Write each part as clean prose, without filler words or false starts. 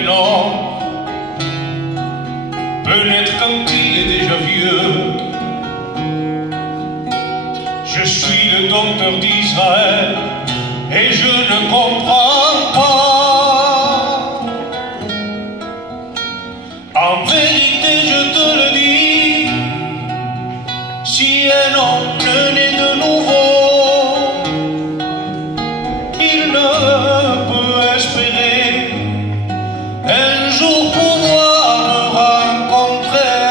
prénom. Peut-être quand il est déjà vieux. Je suis le docteur d'Israël et je ne comprends pas. En vérité, je te le dis, si un homme ne naît de nouveau, il ne peut espérer un jour pouvoir me rencontrer.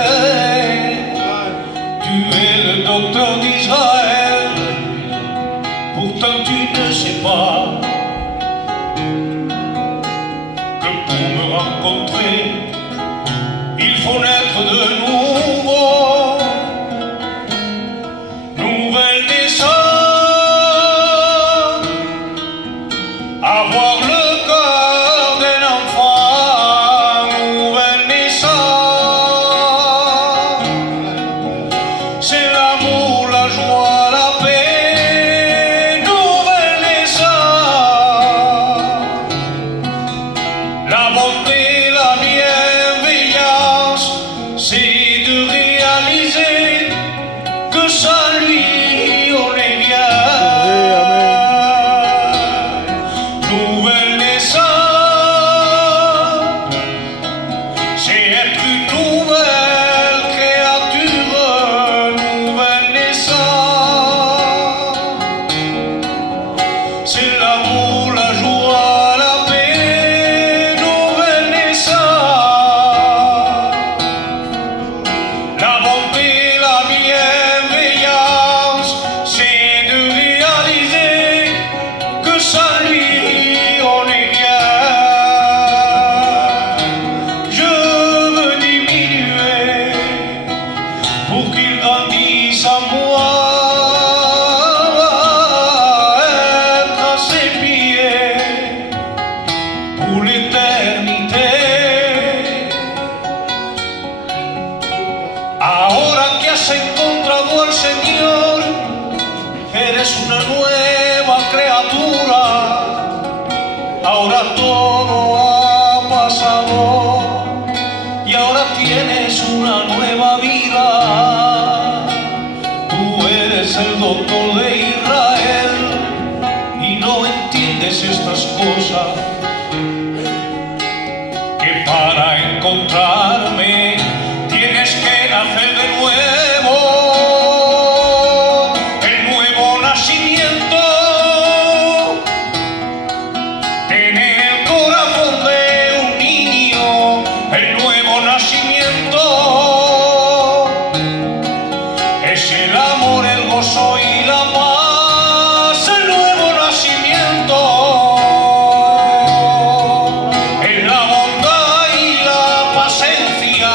Tu es le docteur d'Israël, pourtant tu ne sais pas que pour me rencontrer, il faut naître de nouveau. Nouvelle naissance, avoir le corps d'un enfant. Nouvelle naissance, c'est l'amour, la joie, la paix. Nouvelle naissance, la bonté, la bienveillance, c'est de réaliser que sans lui on est bien. Nouvelle naissance, c'est être une nouvelle créature. Nouvelle naissance, c'est l'amour, la joie, la paix. Nouvelle naissance, la bonté, la bienveillance, c'est de réaliser que sans lui on est bien. Je veux diminuer pour qu'il grandisse en moi, être à ses pieds pour l'éternité. Ahora que has encontrado al Señor, eres una nueva criatura. Ahora todo ha pasado y ahora tienes una nueva vida. Tú eres el doctor de Israel y no entiendes estas cosas, que para encontrarme tienes que nacer de nuevo. El nuevo nacimiento, tener el corazón de un niño. El nuevo nacimiento es el amor, el gozo y la paz. El nuevo nacimiento es la bondad y la paciencia.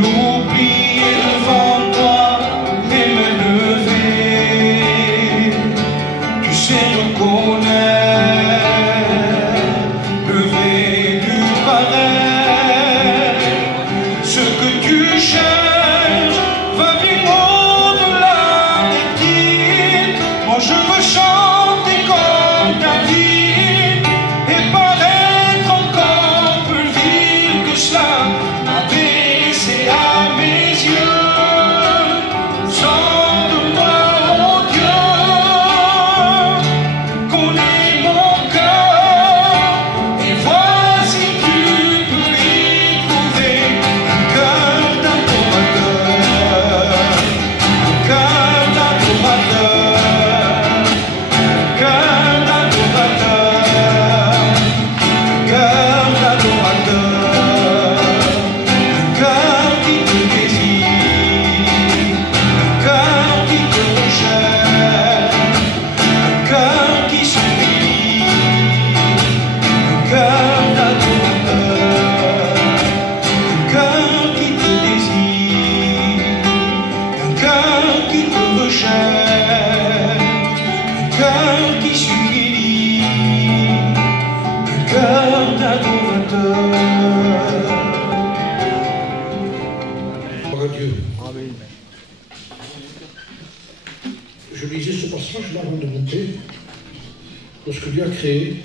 l'oublier devant toi et me lever. Tu sais, je connais le vrai du pareil. Ce que tu cherches va bien au-delà des titres. Moi je veux chanter comme David et paraître encore plus vil que cela. Abaisser à mes yeux, sonde-moi, oh Dieu, connais mon cœur et vois si tu peux y trouver un cœur d'adorateur, un cœur d'adorateur, un cœur d'adorateur, un cœur d'adorateur, un cœur qui te désire, un cœur qui te recherche, un cœur qui s'humilie, un cœur d'adorateur, un cœur qui te désire, un cœur qui te recherche, un cœur qui s'humilie, un cœur d'adorateur. Gloire à Dieu. Je lisais ce passage là avant de monter. Lorsque Dieu a créé,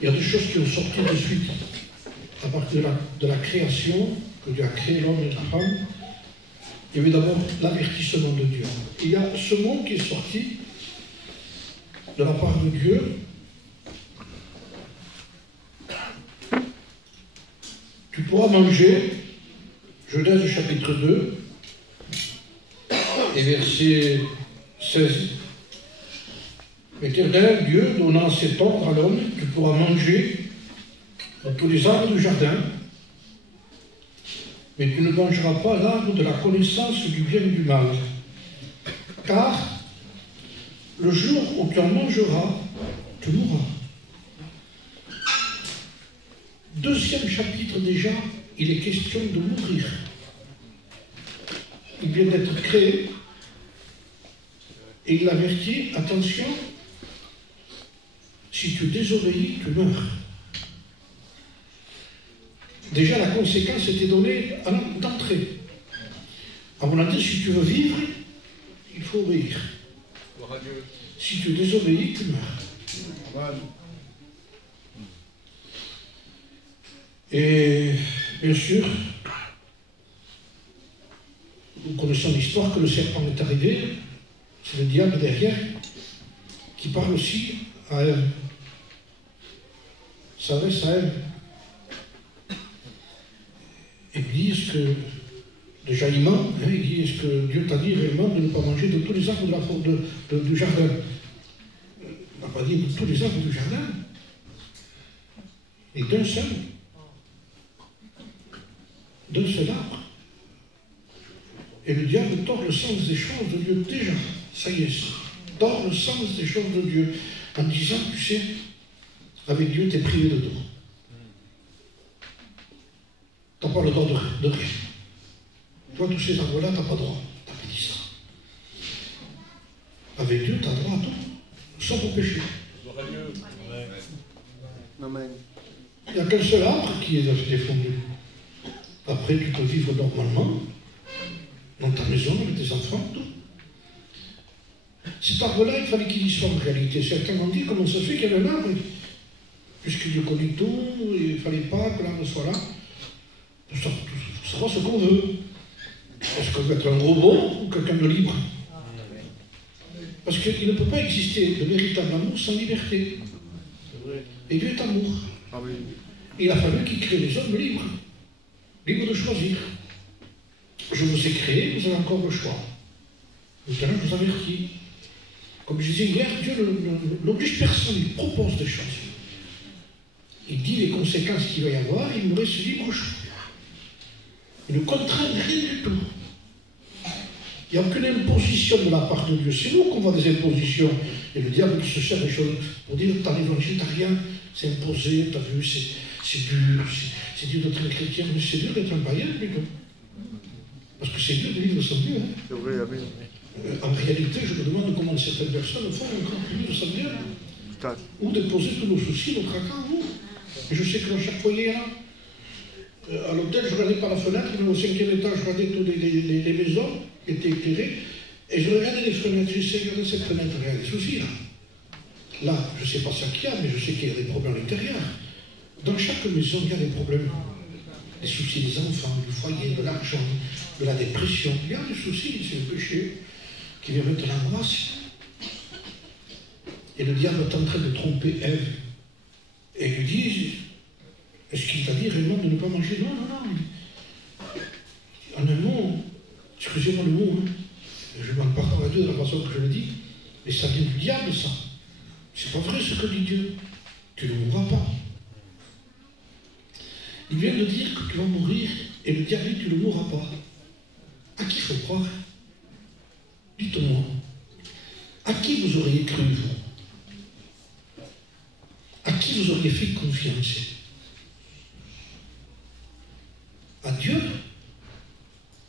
il y a des choses qui ont sorti de suite. À partir de la création, que Dieu a créé l'homme et la femme, il y avait d'abord l'avertissement de Dieu. Il y a ce mot qui est sorti de la part de Dieu. Tu pourras manger, Genèse chapitre 2, et verset 16. L'Éternel Dieu donnant cet ordre à l'homme, tu pourras manger de tous les arbres du jardin, mais tu ne mangeras pas l'arbre de la connaissance du bien et du mal. Car le jour où tu en mangeras, tu mourras. Deuxième chapitre déjà, il est question de mourir. Il vient d'être créé et il avertit, attention, si tu désobéis, tu meurs. Déjà la conséquence était donnée d'entrée. À mon avis, si tu veux vivre, il faut obéir. Si tu désobéis, tu meurs. Et bien sûr, nous connaissons l'histoire que le serpent est arrivé, c'est le diable derrière, qui parle aussi à Ève. S'adresse à Ève. Et dit, est-ce que, déjà il ment, il dit, est-ce que Dieu t'a dit réellement de ne pas manger de tous les arbres du jardin? Il n'a pas dit de tous les arbres du jardin, et d'un seul arbre. Et le diable tord le sens des choses de Dieu déjà, ça y est, tord le sens des choses de Dieu, en disant, tu sais, avec Dieu, tu es privé de tout. Tu n'as pas le droit de rien. Toi, tous ces arbres-là, tu n'as pas le droit. Tu n'as pas dit ça. Avec Dieu, tu as droit à tout, sans ton péché. Il n'y a qu'un seul arbre qui est défendu. Après, tu peux vivre normalement, dans ta maison, avec tes enfants, tout. Cet arbre-là, il fallait qu'il y soit en réalité. Certains m'ont dit comment ça se fait qu'il y avait un arbre, puisque Dieu connaît tout, il ne fallait pas que l'arbre soit là. Il faut savoir ce qu'on veut. Est-ce qu'on veut être un robot ou quelqu'un de libre? Parce qu'il ne peut pas exister de véritable amour sans liberté. Et Dieu est amour. Il a fallu qu'il crée les hommes libres. Libres de choisir. Je vous ai créé, vous avez encore le choix. Maintenant, je vous avertis. Comme je disais hier, Dieu n'oblige personne, il propose des choses. Il dit les conséquences qu'il va y avoir, il nous laisse libre choix. Il ne contraint rien du tout. Il n'y a aucune imposition de la part de Dieu. C'est nous qu'on voit des impositions. Et le diable qui se sert des choses pour dire, dans l'évangile, t'as rien, c'est imposé, t'as vu, c'est dur, C'est dur d'être un chrétien, mais c'est dur d'être un païen plutôt. Parce que c'est dur de vivre sans Dieu. Hein. C'est vrai, amen. En réalité, je me demande comment certaines personnes font encore plus vivre sans Dieu. Ou de poser tous nos soucis, nos tracas en nous. Et je sais que dans chaque foyer, là, à l'hôtel, je regardais par la fenêtre, mais au 5e étage, je regardais toutes les maisons qui étaient éclairées, et je regardais les fenêtres, j'essayais de regarder cette fenêtre, il y a des soucis là. Là, je ne sais pas ce qu'il y a, mais je sais qu'il y a des problèmes à l'intérieur. Dans chaque maison, il y a des problèmes. Des soucis des enfants, du foyer, de l'argent, de la dépression. Il y a des soucis, c'est le péché qui vient mettre l'angoisse. Et le diable est en train de tromper Ève. Et lui dit, est-ce qu'il t'a dit réellement de ne pas manger? Non, non, non. En un mot, excusez-moi le mot, hein, je m'en parle à Dieu de la façon que je le dis, mais ça vient du diable, ça. C'est pas vrai ce que dit Dieu. Tu ne mourras pas. Il vient de dire que tu vas mourir, et le diable dit tu ne mourras pas. À qui faut croire? Dites-moi. À qui vous auriez cru, vous? À qui vous auriez fait confiance? À Dieu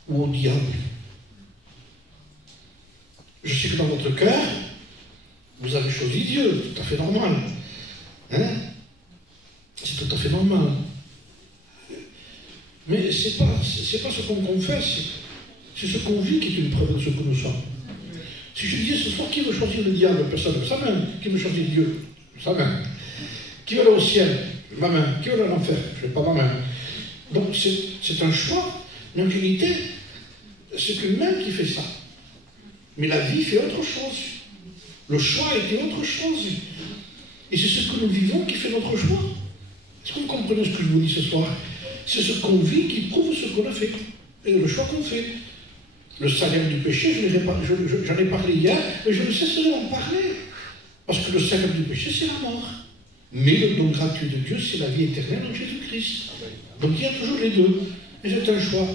ou au diable? Je sais que dans votre cœur, vous avez choisi Dieu, tout à fait normal. Hein? C'est tout à fait normal. Mais ce n'est pas ce qu'on confesse, c'est ce qu'on vit qui est une preuve de ce que nous sommes. Si je disais ce soir, qui veut choisir le diable? Personne ne sa main. Qui veut choisir Dieu? Sa main. Qui veut aller au ciel? Ma main. Qui veut aller à l'enfer? Je n'ai pas ma main. Donc c'est un choix, mais en réalité, c'est qu'une main qui fait ça. Mais la vie fait autre chose. Le choix était autre chose. Et c'est ce que nous vivons qui fait notre choix. Est-ce que vous comprenez ce que je vous dis ce soir? C'est ce qu'on vit qui prouve ce qu'on a fait. Et le choix qu'on fait. Le salaire du péché, j'en ai parlé hier, mais je ne cesserai d'en parler. Parce que le salaire du péché, c'est la mort. Mais le don gratuit de Dieu, c'est la vie éternelle en Jésus-Christ. Donc il y a toujours les deux. Et c'est un choix.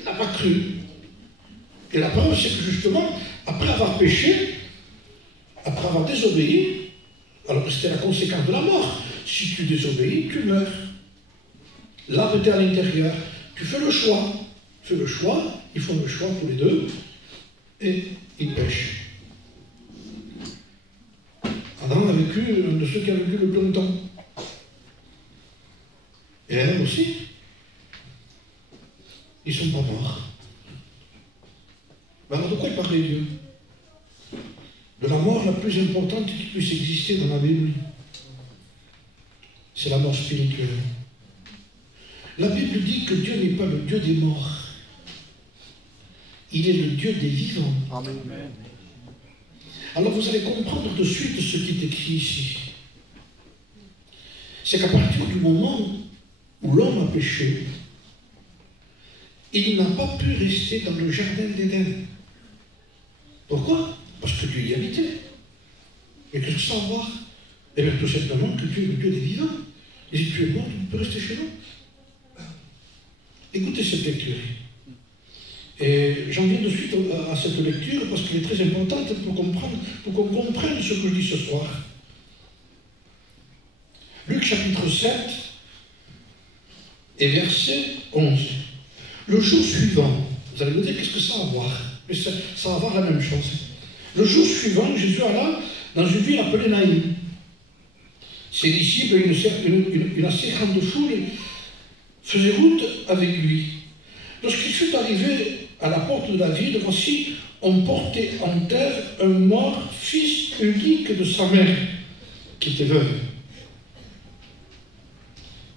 Il n'a pas cru. Et la preuve, c'est que justement, après avoir péché, après avoir désobéi, alors c'était la conséquence de la mort. Si tu désobéis, tu meurs. L'âme était à l'intérieur. Tu fais le choix. Tu fais le choix, ils font le choix tous les deux, et ils pêchent. Adam a vécu, un de ceux qui a vécu le plus longtemps. Et elle aussi. Ils ne sont pas morts. Mais alors de quoi il parlait Dieu? De la mort la plus importante qui puisse exister dans la Bible. C'est la mort spirituelle. La Bible dit que Dieu n'est pas le Dieu des morts. Il est le Dieu des vivants. Amen. Alors vous allez comprendre de suite ce qui est écrit ici. C'est qu'à partir du moment où l'homme a péché, il n'a pas pu rester dans le jardin d'Éden. Pourquoi? Parce que Dieu y habitait. Et qu'est-ce que ça va voir? Eh bien tout simplement que Dieu est le Dieu des vivants. Et si tu es mort, tu peux rester chez nous. Écoutez cette lecture. Et j'en viens de suite à cette lecture parce qu'elle est très importante pour qu'on comprenne ce que je dis ce soir. Luc chapitre 7 et verset 11. Le jour suivant, vous allez me dire qu'est-ce que ça va voir? Mais ça va voir la même chose. Le jour suivant, Jésus alla dans une ville appelée Naïm. Ses disciples, une assez grande foule, faisaient route avec lui. Lorsqu'il fut arrivé à la porte de la ville, voici, on portait en terre un mort, fils unique de sa mère, qui était veuve.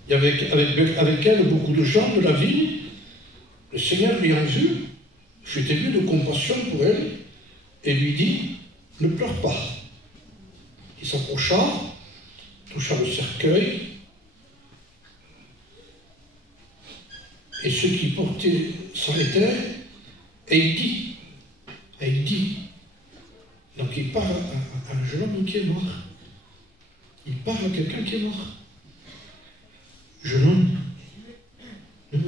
Et avec elle, beaucoup de gens de la ville. Le Seigneur l'ayant vu, fut ému de compassion pour elle, et lui dit, ne pleure pas. Il s'approcha, toucha le cercueil, et ceux qui portaient s'arrêtèrent, et il dit, donc il parle à un jeune homme qui est mort. Il parle à quelqu'un qui est mort. Jeune homme. Même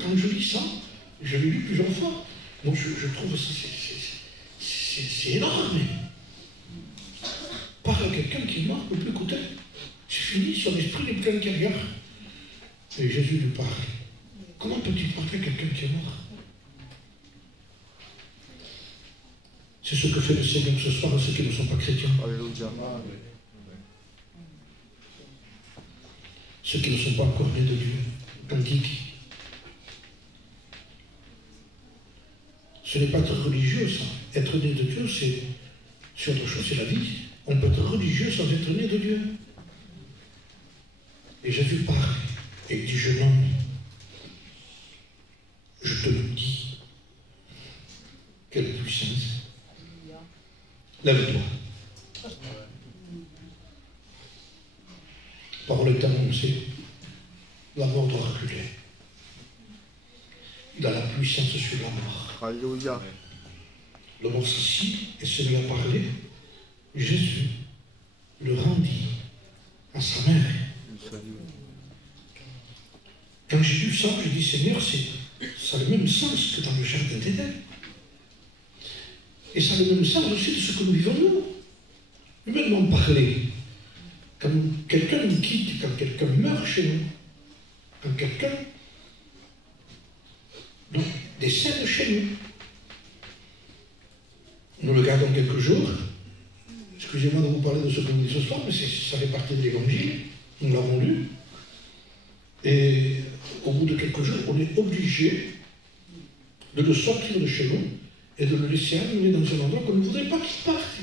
quand je lis ça, je l'ai lu plusieurs fois. Donc je trouve c'est énorme. Parle à quelqu'un qui est mort, ne peut plus écouter. C'est fini, son esprit n'est plus intérieur. Et Jésus lui parle. Comment peut-il parler à quelqu'un qui est mort? C'est ce que fait le Seigneur ce soir à ceux qui ne sont pas chrétiens. Alléluia. Ceux qui ne sont pas encore nés de Dieu. Antique. Ce n'est pas être religieux, ça. Être né de Dieu, c'est autre chose, c'est la vie. On peut être religieux sans être né de Dieu. Et Jésus parle et dit, jeune homme, je te le dis. Quelle puissance. Lève-toi. Parole est annoncée. La mort doit reculer. Il a la puissance sur la mort. Alléluia. Le mort s'assit et se mit à parler. Jésus le rendit à sa mère. Quand j'ai lu ça, je dis, Seigneur, ça a le même sens que dans le jardin d'Éden. Et ça a le même sens aussi de ce que nous vivons nous. Humainement parler. Quand quelqu'un nous quitte, quand quelqu'un meurt chez nous, quand quelqu'un décède chez nous, nous le gardons quelques jours. Excusez-moi de vous parler de ce que nous dit ce soir, mais ça fait partie de l'Évangile. Nous l'avons lu. Et au bout de quelques jours, on est obligé de le sortir de chez nous et de le laisser amener dans un endroit qu'on ne voudrait pas qu'il parte.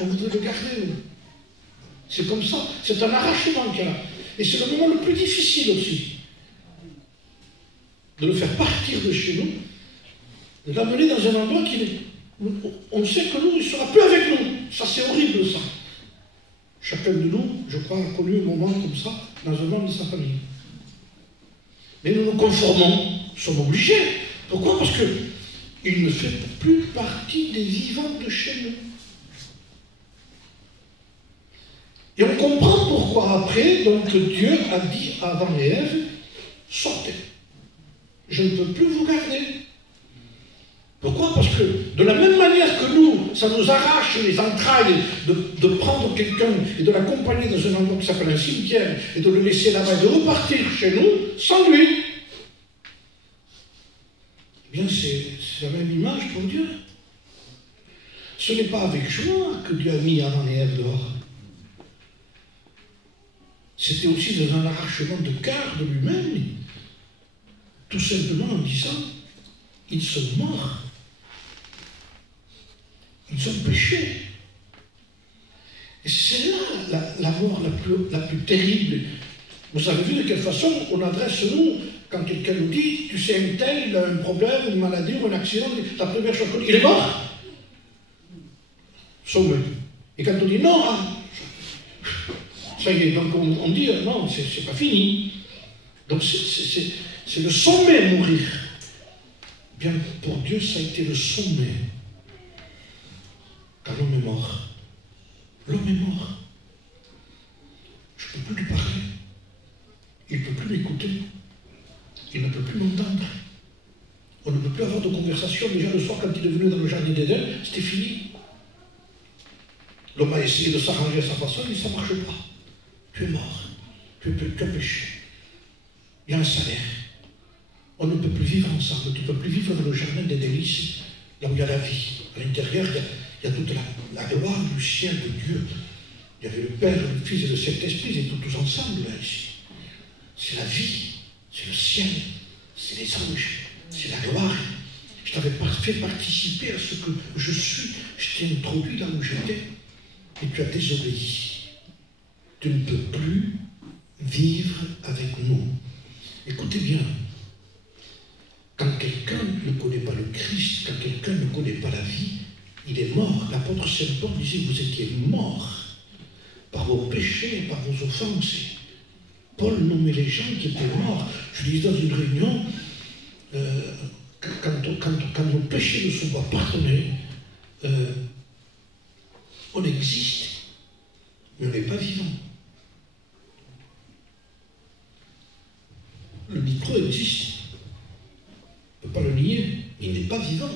On voudrait le garder. C'est comme ça. C'est un arrachement qu'il y a là. Et c'est le moment le plus difficile aussi. De le faire partir de chez nous, de l'amener dans un endroit on sait que nous, il ne sera plus avec nous. Ça, c'est horrible, ça. Chacun de nous, je crois, a connu un moment comme ça dans un membre de sa famille. Mais nous nous conformons, nous sommes obligés. Pourquoi? Parce qu'il ne fait plus partie des vivants de chez nous. Et on comprend pourquoi après, donc Dieu a dit à Adam et Ève, sortez. Je ne peux plus vous garder. Pourquoi? Parce que de la même manière que nous, ça nous arrache les entrailles de prendre quelqu'un et de l'accompagner dans un endroit qui s'appelle un cimetière et de le laisser là-bas et de repartir chez nous sans lui. Eh bien, c'est la même image pour Dieu. Ce n'est pas avec joie que Dieu a mis Adam et Ève dehors. C'était aussi dans un arrachement de cœur de lui-même, tout simplement en disant, ils sont morts. Ils ont péché. Et c'est là la mort la plus terrible. Vous avez vu de quelle façon on adresse nous, quand quelqu'un nous dit, tu sais, un tel, il a un problème, une maladie ou un accident, la première chose qu'on dit, il est mort. Sauvé. Et quand on dit non, ça y est, donc on dit non, c'est pas fini. Donc c'est le sommet mourir. Bien, pour Dieu, ça a été le sommet. Quand l'homme est mort. L'homme est mort. Je ne peux plus lui parler. Il ne peut plus m'écouter. Il ne peut plus m'entendre. On ne peut plus avoir de conversation. Déjà le soir, quand il est venu dans le jardin d'Éden, c'était fini. L'homme a essayé de s'arranger à sa façon, mais ça ne marche pas. Tu es mort. Tu as péché. Il y a un salaire. On ne peut plus vivre ensemble. Tu ne peux plus vivre dans le jardin des délices, là où il y a la vie. À l'intérieur, il y a toute la gloire du ciel de Dieu. Il y avait le Père, le Fils et le Saint-Esprit, ils étaient tous ensemble là, ici. C'est la vie, c'est le ciel, c'est les anges, c'est la gloire. Je t'avais fait participer à ce que je suis. Je t'ai introduit là où j'étais. Et tu as désobéi. Tu ne peux plus vivre avec nous. Écoutez bien. Quand quelqu'un ne connaît pas le Christ, quand quelqu'un ne connaît pas la vie, il est mort. L'apôtre Saint Paul disait, vous étiez morts par vos péchés, par vos offenses. Paul nommait les gens qui étaient morts. Je disais dans une réunion, quand nos péchés ne sont pas pardonnés, on existe, mais on n'est pas vivant. Le micro existe. On ne peut pas le nier, il n'est pas vivant.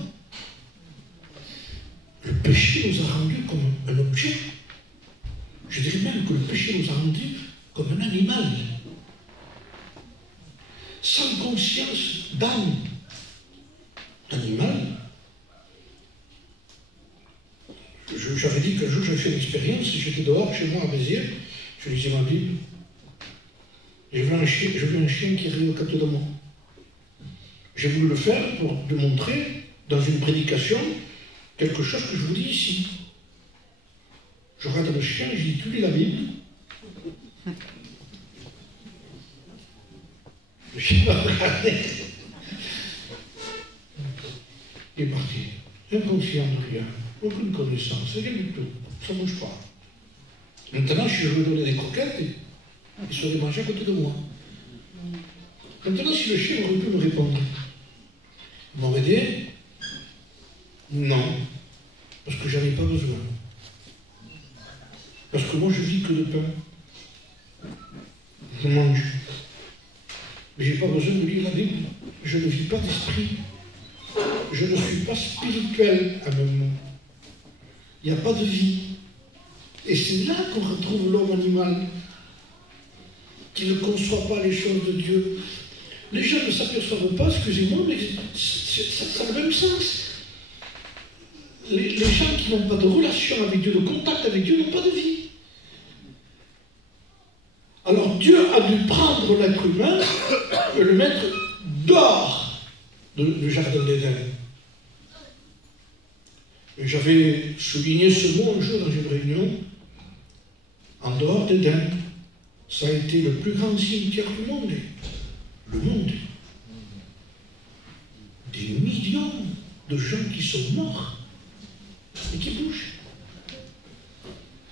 Le péché nous a rendus comme un objet. Je dirais même que le péché nous a rendus comme un animal. sans conscience d'âme, d'animal. J'avais dit qu'un jour j'avais fait une expérience, j'étais dehors chez moi à Béziers, je lisais ma Bible, et j'ai vu un chien qui riait au côté de moi. J'ai voulu le faire pour démontrer, dans une prédication, quelque chose que je vous dis ici. Je regarde le chien et je dis, tu lis la Bible? Le chien m'a regardé. Il est parti. Inconscient de rien. Aucune connaissance, rien du tout. Ça ne bouge pas. Maintenant, je lui ai donné des croquettes et il serait mangé à côté de moi. Maintenant, si le chien aurait pu me répondre, il m'aurait dit non, parce que j'en ai pas besoin. Parce que moi, je vis que de pain. Je mange. Mais je n'ai pas besoin de lire la Bible. Je ne vis pas d'esprit. Je ne suis pas spirituel à même mot. Il n'y a pas de vie. Et c'est là qu'on retrouve l'homme animal qui ne conçoit pas les choses de Dieu. Les gens ne s'aperçoivent pas, excusez-moi, mais ça a le même sens. Les gens qui n'ont pas de relation avec Dieu, de contact avec Dieu, n'ont pas de vie. Alors Dieu a dû prendre l'être humain et le mettre dehors du jardin d'Éden. Et j'avais souligné ce mot un jour dans une réunion, en dehors d'Éden. Ça a été le plus grand cimetière du monde. Le monde. Des millions de gens qui sont morts et qui bougent.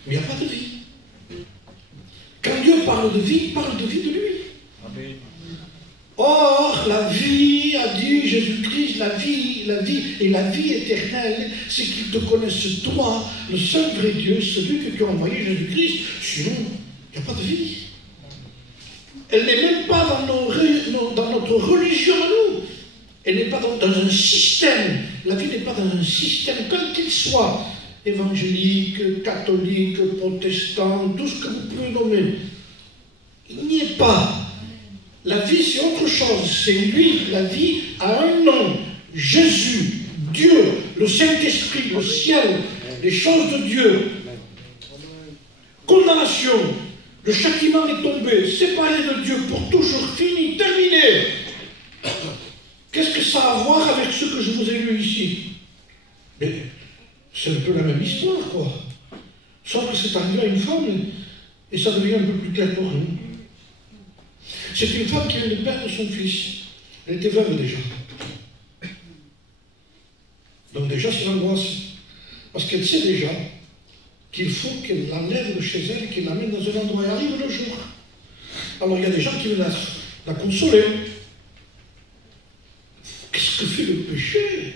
Mais il n'y a pas de vie. Quand Dieu parle de vie, il parle de vie de lui. Amen. Or, la vie, a dit Jésus-Christ, la vie et la vie éternelle, c'est qu'ils te connaissent toi, le seul vrai Dieu, celui que tu as envoyé, Jésus-Christ. Sinon, il n'y a pas de vie. Elle n'est même pas dans notre religion à nous. Elle n'est pas dans un système. La vie n'est pas dans un système, quel qu'il soit. Évangélique, catholique, protestant, tout ce que vous pouvez nommer. Il n'y est pas. La vie, c'est autre chose. C'est lui. La vie a un nom. Jésus, Dieu, le Saint-Esprit, le ciel, les choses de Dieu. Condamnation. Le châtiment est tombé, séparé de Dieu pour toujours, fini, terminé. Qu'est-ce que ça a à voir avec ce que je vous ai lu ici? Mais c'est un peu la même histoire, quoi. Sauf que c'est arrivé à une femme et ça devient un peu plus clair pour nous. C'est une femme qui vient de perdre son fils. Elle était veuve déjà. Donc déjà, c'est l'angoisse. Parce qu'elle sait déjà qu'il faut qu'elle l'enlève de chez elle, qu'elle l'amène dans un endroit. Et arrive le jour. Alors il y a des gens qui veulent la consoler. Qu'est-ce que fait le péché?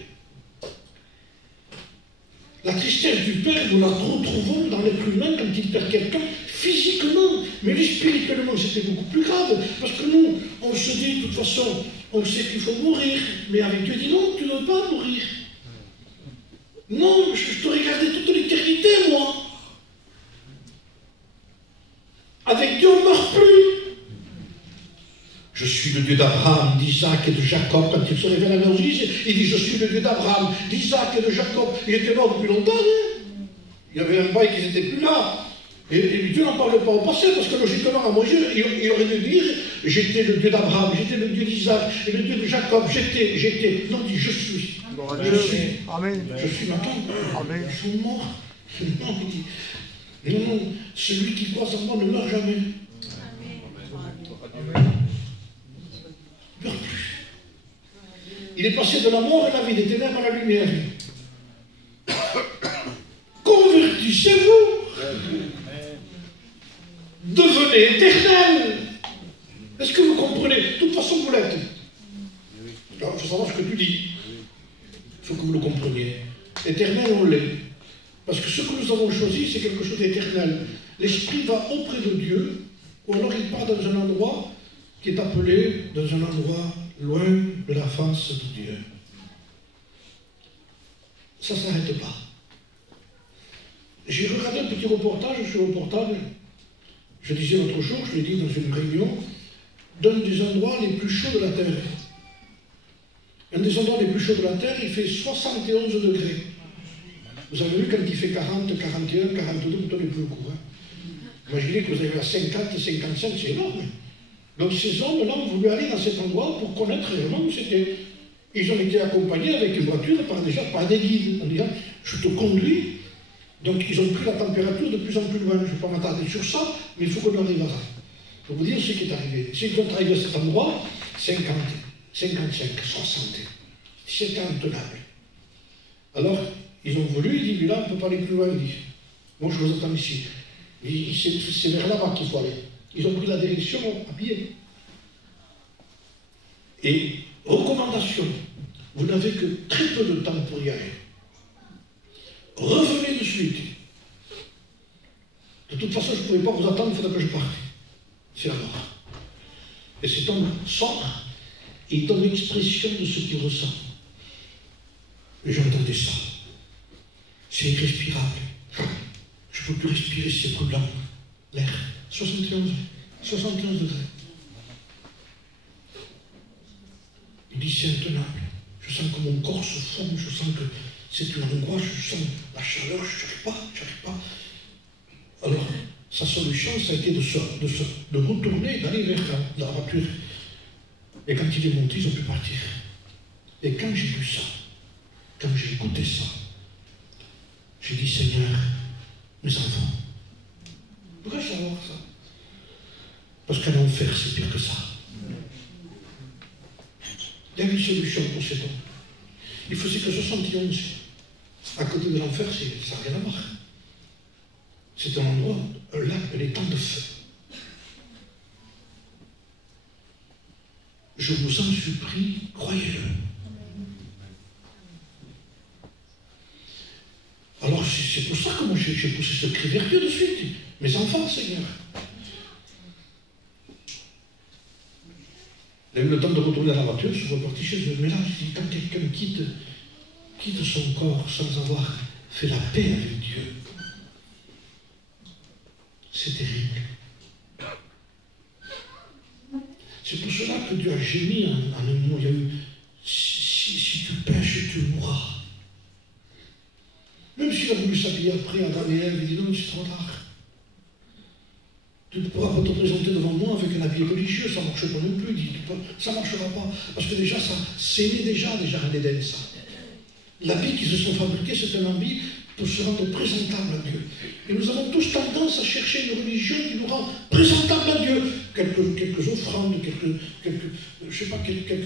La tristesse du Père, nous la retrouvons dans l'être humain quand il perd quelqu'un physiquement. Mais lui, spirituellement, c'était beaucoup plus grave. Parce que nous, on se dit, de toute façon, on sait qu'il faut mourir. Mais avec Dieu, il dit non, tu ne veux pas mourir. Non, je te regardais toute l'éternité, moi. Avec Dieu, on ne meurt plus. Je suis le Dieu d'Abraham, d'Isaac et de Jacob. Quand il se révèle à Moïse, il dit je suis le Dieu d'Abraham, d'Isaac et de Jacob. Il était mort depuis longtemps. Hein. Il y avait un bail qui n'était plus là. Et Dieu n'en parle pas au passé, parce que logiquement, à Moïse, il aurait dû dire j'étais le Dieu d'Abraham, j'étais le Dieu d'Isaac et le Dieu de Jacob. J'étais. Non, il dit je suis. Je suis. Amen. Je suis maintenant. Amen. Ils sont morts. Non, il dit non, celui qui croit en moi ne meurt jamais. Amen. Il ne meurt plus. Il est passé de la mort à la vie, des ténèbres à la lumière. Convertissez-vous. Devenez éternel. Est-ce que vous comprenez? De toute façon, vous l'êtes. Alors, il faut savoir ce que tu dis. Il faut que vous le compreniez. Éternel, on l'est. Parce que ce que nous avons choisi, c'est quelque chose d'éternel. L'esprit va auprès de Dieu, ou alors il part dans un endroit qui est appelé, dans un endroit loin de la face de Dieu. Ça ne s'arrête pas. J'ai regardé un petit reportage sur le portable. Je disais l'autre jour, je l'ai dit dans une réunion, d'un des endroits les plus chauds de la Terre. Un des endroits les plus chauds de la Terre, il fait 71 degrés. Vous avez vu quand il fait 40, 41, 42, vous tenez plus le coup. Hein. Imaginez que vous avez à 50, 55, c'est énorme. Donc ces hommes-là ont voulu aller dans cet endroit pour connaître réellement où c'était. Ils ont été accompagnés avec une voiture par des guides, en disant je te conduis. Donc ils ont pris la température de plus en plus loin. Je ne vais pas m'attarder sur ça, mais il faut qu'on arrive à ça. Pour vous dire ce qui est arrivé. S'ils sont arrivés à cet endroit, 50, 55, 60. C'était intenable. Alors, ils ont voulu, il dit, mais là, on ne peut pas aller plus loin, il dit. Moi, je vous attends ici. C'est vers là-bas qu'il faut aller. Ils ont pris la direction à pied. Et, recommandation, vous n'avez que très peu de temps pour y aller. Revenez de suite. De toute façon, je ne pouvais pas vous attendre, il faudrait que je parte. C'est la mort. Et cet homme sort et il donne l'expression de ce qu'il ressent. Et j'entendais ça. C'est irrespirable. Je ne peux plus respirer, c'est brûlant. L'air. 71 degrés. Il dit c'est intenable. Je sens que mon corps se fond, je sens que c'est une angoisse, je sens la chaleur, je n'arrive pas. Alors, sa solution, ça a été de retourner, d'aller vers la voiture. Et quand il est monté, ils ont pu partir. Et quand j'ai lu ça, quand j'ai écouté ça, j'ai dit, Seigneur, mes enfants, pourquoi je savoir ça? Parce qu'à l'enfer, c'est pire que ça. Il y a une solution pour cet homme. Il faisait que 71. À côté de l'enfer, ça n'a rien à voir. C'est un endroit, un lac, un étang de feu. Je vous en supplie, croyez-le. Alors c'est pour ça que moi j'ai poussé ce cri vers Dieu de suite. Mes enfants, Seigneur. Il a eu le temps de retourner à la voiture, je suis reparti chez eux. Mais là, je dis, quand quelqu'un quitte son corps sans avoir fait la paix avec Dieu, c'est terrible. C'est pour cela que Dieu a gémi en un mot. Il y a eu, si tu pêches, tu mourras. Même s'il a voulu s'habiller après à Adam et Ève, il dit non, c'est trop tard. Tu ne pourras pas te présenter devant moi avec un habit religieux, ça ne marche pas non plus. Il dit, ça ne marchera pas. Parce que déjà, c'est né déjà en Éden, ça. L'habit qu'ils se sont fabriqués, c'est un habit pour se rendre présentable à Dieu. Et nous avons tous tendance à chercher une religion qui nous rend présentable à Dieu. Quelques offrandes, quelques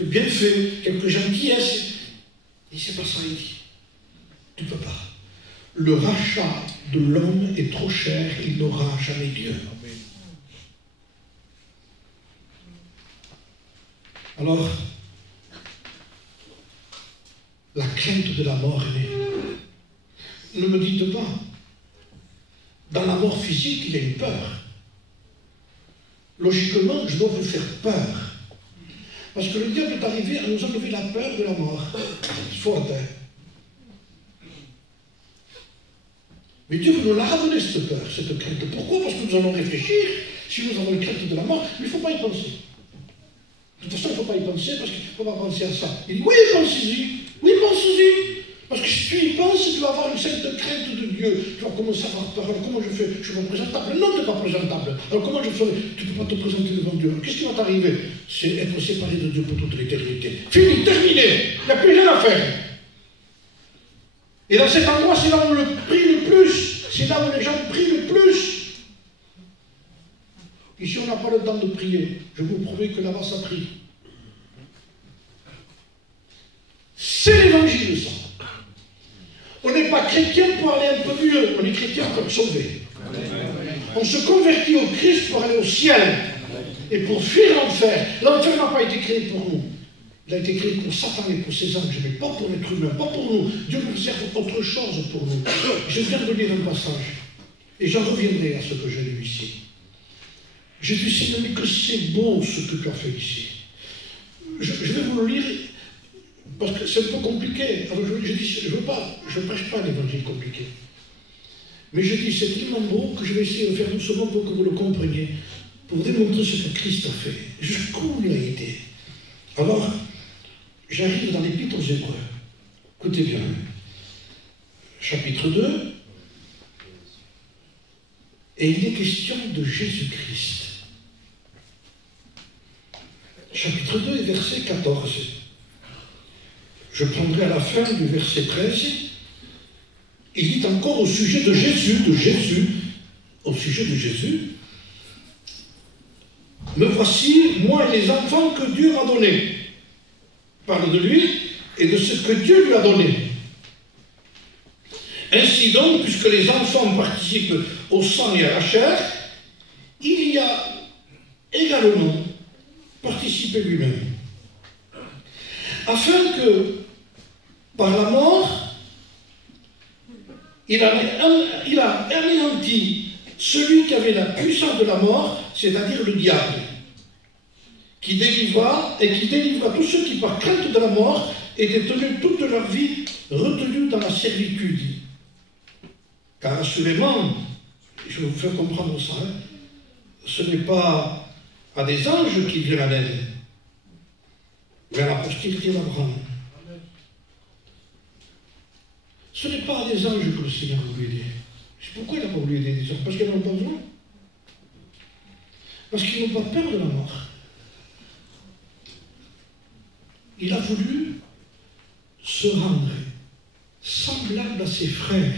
bienfaits, quelques gentillesses. Et c'est pas ça, il dit. Tu ne peux pas. Le rachat de l'homme est trop cher, il n'aura jamais Dieu. Alors, la crainte de la mort est née. Ne me dites pas, dans la mort physique, il y a une peur. Logiquement, je dois vous faire peur. Parce que le diable est arrivé à nous enlever la peur de la mort. Il faut attendre. Mais Dieu nous l'a ramené cette peur, cette crainte. Pourquoi? Parce que nous allons réfléchir. Si nous avons une crainte de la mort, mais il ne faut pas y penser. De toute façon, il ne faut pas y penser parce qu'il ne faut pas penser à ça. Il dit, oui, pensez-y. Oui, pensez-y. Parce que si tu y penses, tu vas avoir une certaine crainte de Dieu. Tu vas commencer à avoir peur. Alors comment je fais? Je suis pas présentable. Non, tu n'es pas présentable. Alors comment je ferai? Tu ne peux pas te présenter devant Dieu. Qu'est-ce qui va t'arriver? C'est être séparé de Dieu pour toute l'éternité. Fini, terminé. Il n'y a plus rien à faire. Et dans cet endroit, c'est là où on le prie le plus. C'est là où les gens prient le plus. Ici, on n'a pas le temps de prier. Je vous promets que là-bas, ça prie. C'est l'évangile, ça. On n'est pas chrétien pour aller un peu mieux. On est chrétien pour être sauvé. On se convertit au Christ pour aller au ciel. Et pour fuir l'enfer. L'enfer n'a pas été créé pour nous. Il a été créé pour Satan et pour ses anges, mais pas pour l'être humain, pas pour nous. Dieu nous sert autre chose pour nous. Je viens de lire un passage, et j'en reviendrai à ce que j'ai lu ici. J'ai dit, Seigneur, mais que c'est beau ce que tu as fait ici. Je vais vous le lire, parce que c'est un peu compliqué. Alors je dis, je ne prêche pas l'évangile compliqué. Mais je dis, c'est tellement beau que je vais essayer de faire doucement pour que vous le compreniez. pour démontrer ce que Christ a fait, jusqu'où il a été. Alors, j'arrive dans l'Épître aux Hébreux. Écoutez bien. Chapitre 2. Et il est question de Jésus-Christ. Chapitre 2 et verset 14. Je prendrai à la fin du verset 13. Il dit encore au sujet de Jésus, au sujet de Jésus. Me voici, moi et les enfants que Dieu m'a donnés. Parle de lui et de ce que Dieu lui a donné. Ainsi donc, puisque les enfants participent au sang et à la chair, il y a également participé lui-même. Afin que, par la mort, il a anéanti celui qui avait la puissance de la mort, c'est-à-dire le diable, qui délivra tous ceux qui, par crainte de la mort, étaient tenus toute leur vie retenus dans la servitude. Car assurément, je vous fais comprendre ça, ce n'est pas à des anges qui vient à l'aide, mais à la postérité d'Abraham. Ce n'est pas à des anges que le Seigneur a voulu aider. Pourquoi il n'a pas voulu aider des anges? Parce qu'ils n'en ont pas besoin. Parce qu'ils n'ont pas peur de la mort. Il a voulu se rendre semblable à ses frères.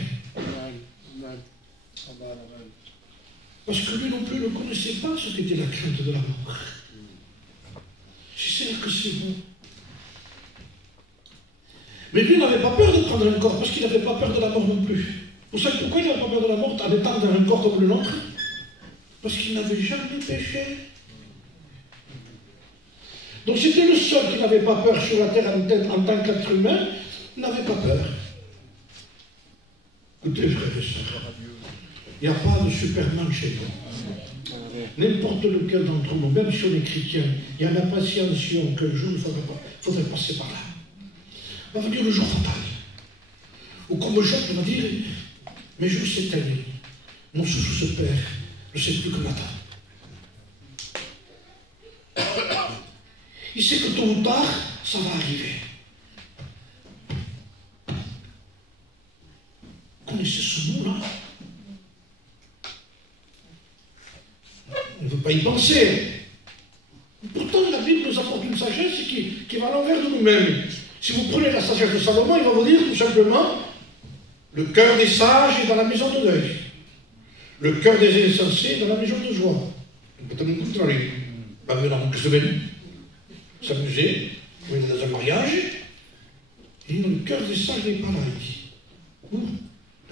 Parce que lui non plus ne connaissait pas ce qu'était la crainte de la mort. Je sais que c'est bon. Mais lui n'avait pas peur de prendre un corps, parce qu'il n'avait pas peur de la mort non plus. Vous savez pourquoi il n'avait pas peur de la mort en étant dans un corps comme le nôtre? Parce qu'il n'avait jamais péché. Donc c'était le seul qui n'avait pas peur sur la terre en tant qu'être humain, il n'avait pas peur. Écoutez, frères et sœurs, il n'y a pas de Superman chez nous. N'importe lequel d'entre nous, même si on est chrétien, il y a l'appréciation qu'un jour il faudrait passer par là. Va venir le jour fatal. Ou comme Job va dire, mes jours s'éteignent, mon souffle se perd, je ne sais plus que m'attendre. Il sait que tôt ou tard, ça va arriver. Connaissez ce mot-là? On ne veut pas y penser. Pourtant, la Bible nous apporte une sagesse qui va à l'envers de nous-mêmes. Si vous prenez la sagesse de Salomon, il va vous dire tout simplement, le cœur des sages est dans la maison de deuil. Le cœur des insensés est dans la maison de joie. Peut-être le contraire. Pas venir dans une semaine, s'amuser, ou dans un mariage. Et le cœur des sages n'est pas là, il dit. Ou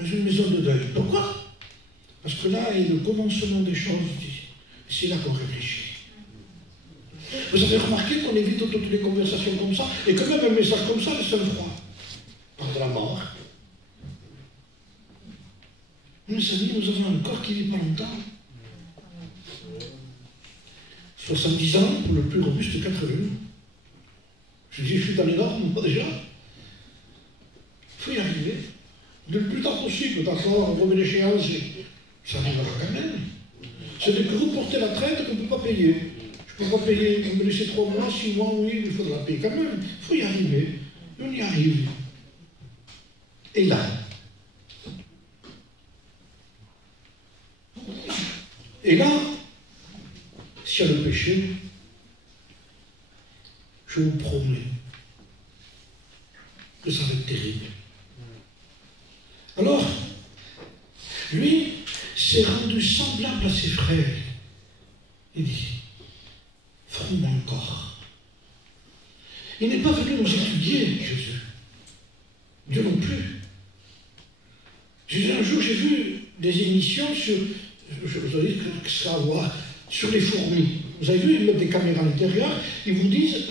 dans une maison de deuil. Pourquoi? Parce que là est le commencement des choses, il dit. C'est là qu'on réfléchit. Vous avez remarqué qu'on évite toutes les conversations comme ça, et que même un message comme ça, c'est un froid. Par de la mort. Mes amis, nous avons un corps qui ne vit pas longtemps. 70 ans pour le plus robuste 80. Je dis, je suis dans les normes, pas déjà. Il faut y arriver. Le plus tard possible, d'accord, on remet l'échéance, ça arrivera quand même. C'est que vous portez la traite qu'on ne peut pas payer. Je ne peux pas payer, vous me laissez 3 mois, 6 mois, oui, il faudra payer quand même. Il faut y arriver. Et on y arrive. Et là, s'il y a le péché, je vous promets que ça va être terrible. Alors, lui s'est rendu semblable à ses frères. Il dit, ferons-moi encore. Il n'est pas venu nous étudier, Jésus. Dieu non plus. Un jour, j'ai vu des émissions sur, vous avez dit que ça va voir, sur les fourmis. Vous avez vu, ils mettent des caméras à l'intérieur, ils vous disent,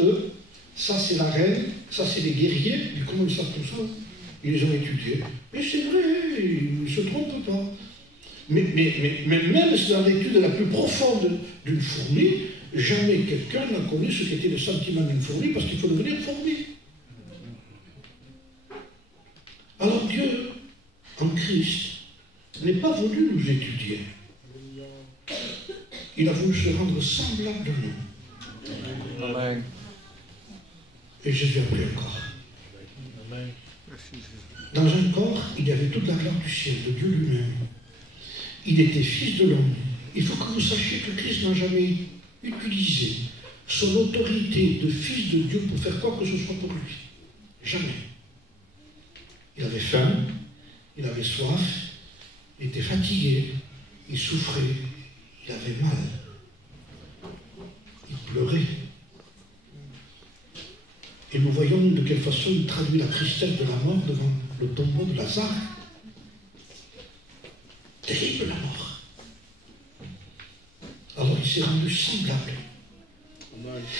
ça c'est la reine, ça c'est les guerriers, et comment ils savent tout ça? Ils les ont étudiés. Mais c'est vrai, ils ne se trompent pas. Mais même dans l'étude la plus profonde d'une fourmi, jamais quelqu'un n'a connu ce qu'était le sentiment d'une fourmi, parce qu'il faut devenir fourmi. Alors Dieu, en Christ, n'est pas venu nous étudier. il a voulu se rendre semblable à nous. Amen. Et Jésus a pris un corps. Amen. Dans un corps, il y avait toute la gloire du ciel, de Dieu lui-même. Il était fils de l'homme. Il faut que vous sachiez que Christ n'a jamais utilisé son autorité de fils de Dieu pour faire quoi que ce soit pour lui. Jamais. Il avait faim, il avait soif, il était fatigué, il souffrait, il avait mal. Il pleurait. Et nous voyons de quelle façon il traduit la tristesse de la mort devant le tombeau de Lazare. Terrible la mort. Alors il s'est rendu semblable.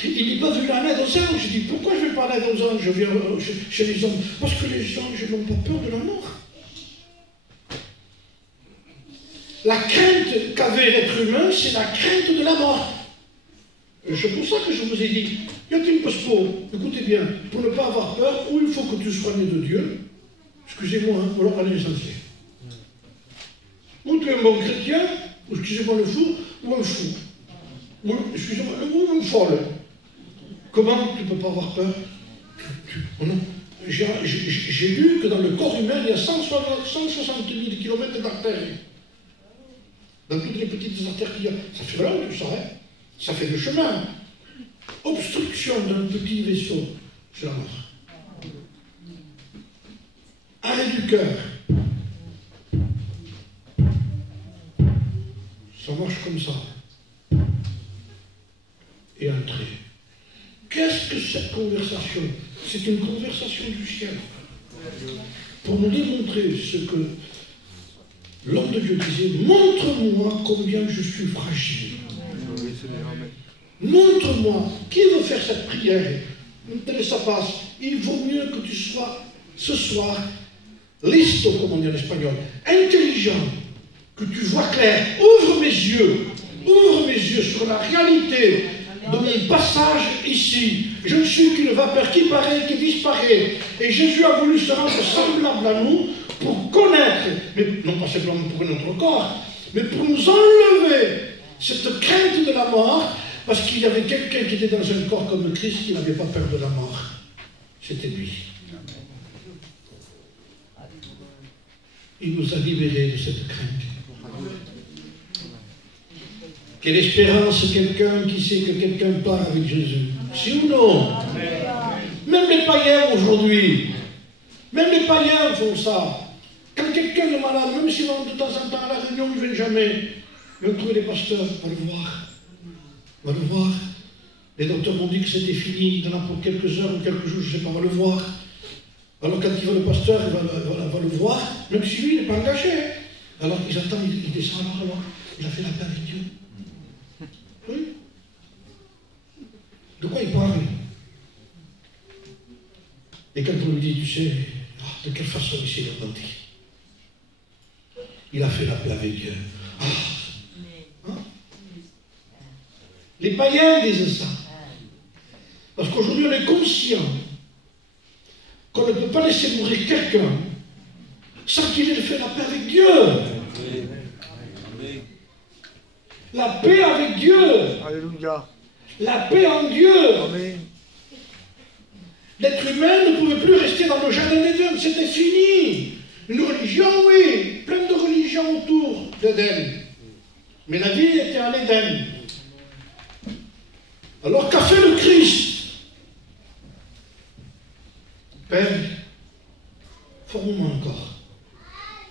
Il n'est pas venu en aide aux anges. Je dis, pourquoi je ne vais pas en aide aux anges? Je viens chez les hommes. Parce que les anges n'ont pas peur de la mort. La crainte qu'avait l'être humain, c'est la crainte de la mort. C'est pour ça que je vous ai dit, il y a une poste-pour, écoutez bien, pour ne pas avoir peur, ou il faut que tu sois né de Dieu, excusez-moi, ou alors allez l'essentiel. Ou tu es un bon chrétien, ou excusez-moi le fou, ou un fou. Ou, excusez-moi, ou une folle. Comment tu ne peux pas avoir peur? J'ai lu que dans le corps humain, il y a 160 000 km d'artères. Dans toutes les petites artères qu'il y a. Ça fait long tout ça, hein? Ça fait le chemin. Obstruction d'un petit vaisseau, c'est la mort. Arrêt du cœur. Ça marche comme ça. Et entrer. Qu'est-ce que cette conversation? C'est une conversation du ciel. Pour nous démontrer ce que l'homme de Dieu disait, montre-moi combien je suis fragile. Montre-moi, qui veut faire cette prière? Tel ça passe. Il vaut mieux que tu sois ce soir, listo, comme on dit en espagnol, intelligent, que tu vois clair. Ouvre mes yeux sur la réalité de mon passage ici. Je ne suis qu'une vapeur qui paraît, qui disparaît. Et Jésus a voulu se rendre semblable à nous pour connaître, mais non pas simplement pour notre corps, mais pour nous enlever cette crainte de la mort, parce qu'il y avait quelqu'un qui était dans un corps comme Christ qui n'avait pas peur de la mort. C'était lui. Il nous a libérés de cette crainte. Quelle espérance quelqu'un qui sait que quelqu'un part avec Jésus. Si ou non? Même les païens aujourd'hui, même les païens font ça. Quand quelqu'un est malade, même s'ils vont de temps en temps à la réunion, ils ne viennent jamais. Ils vont trouver les pasteurs, va le voir. Va le voir. Les docteurs m'ont dit que c'était fini, il y en a pour quelques heures ou quelques jours, je ne sais pas, va le voir. Alors quand il va le pasteur, il va le voir, même si lui, il n'est pas engagé. Alors ils attendent, il descend alors, il a fait la paix avec Dieu. Oui. De quoi il parle? Et quand on lui dit, tu sais, de quelle façon il s'est repenti? Il a fait la paix avec Dieu. Hein? Les païens disent ça. Parce qu'aujourd'hui, on est conscient qu'on ne peut pas laisser mourir quelqu'un sans qu'il ait fait la paix avec Dieu. La paix avec Dieu. Alléluia. La paix en Dieu. Amen. L'être humain ne pouvait plus rester dans le jardin d'Éden. C'était fini. Une religion, oui, plein de religions autour d'Éden. Mais la vie était en Éden. Alors qu'a fait le Christ? Père, forme-moi un corps.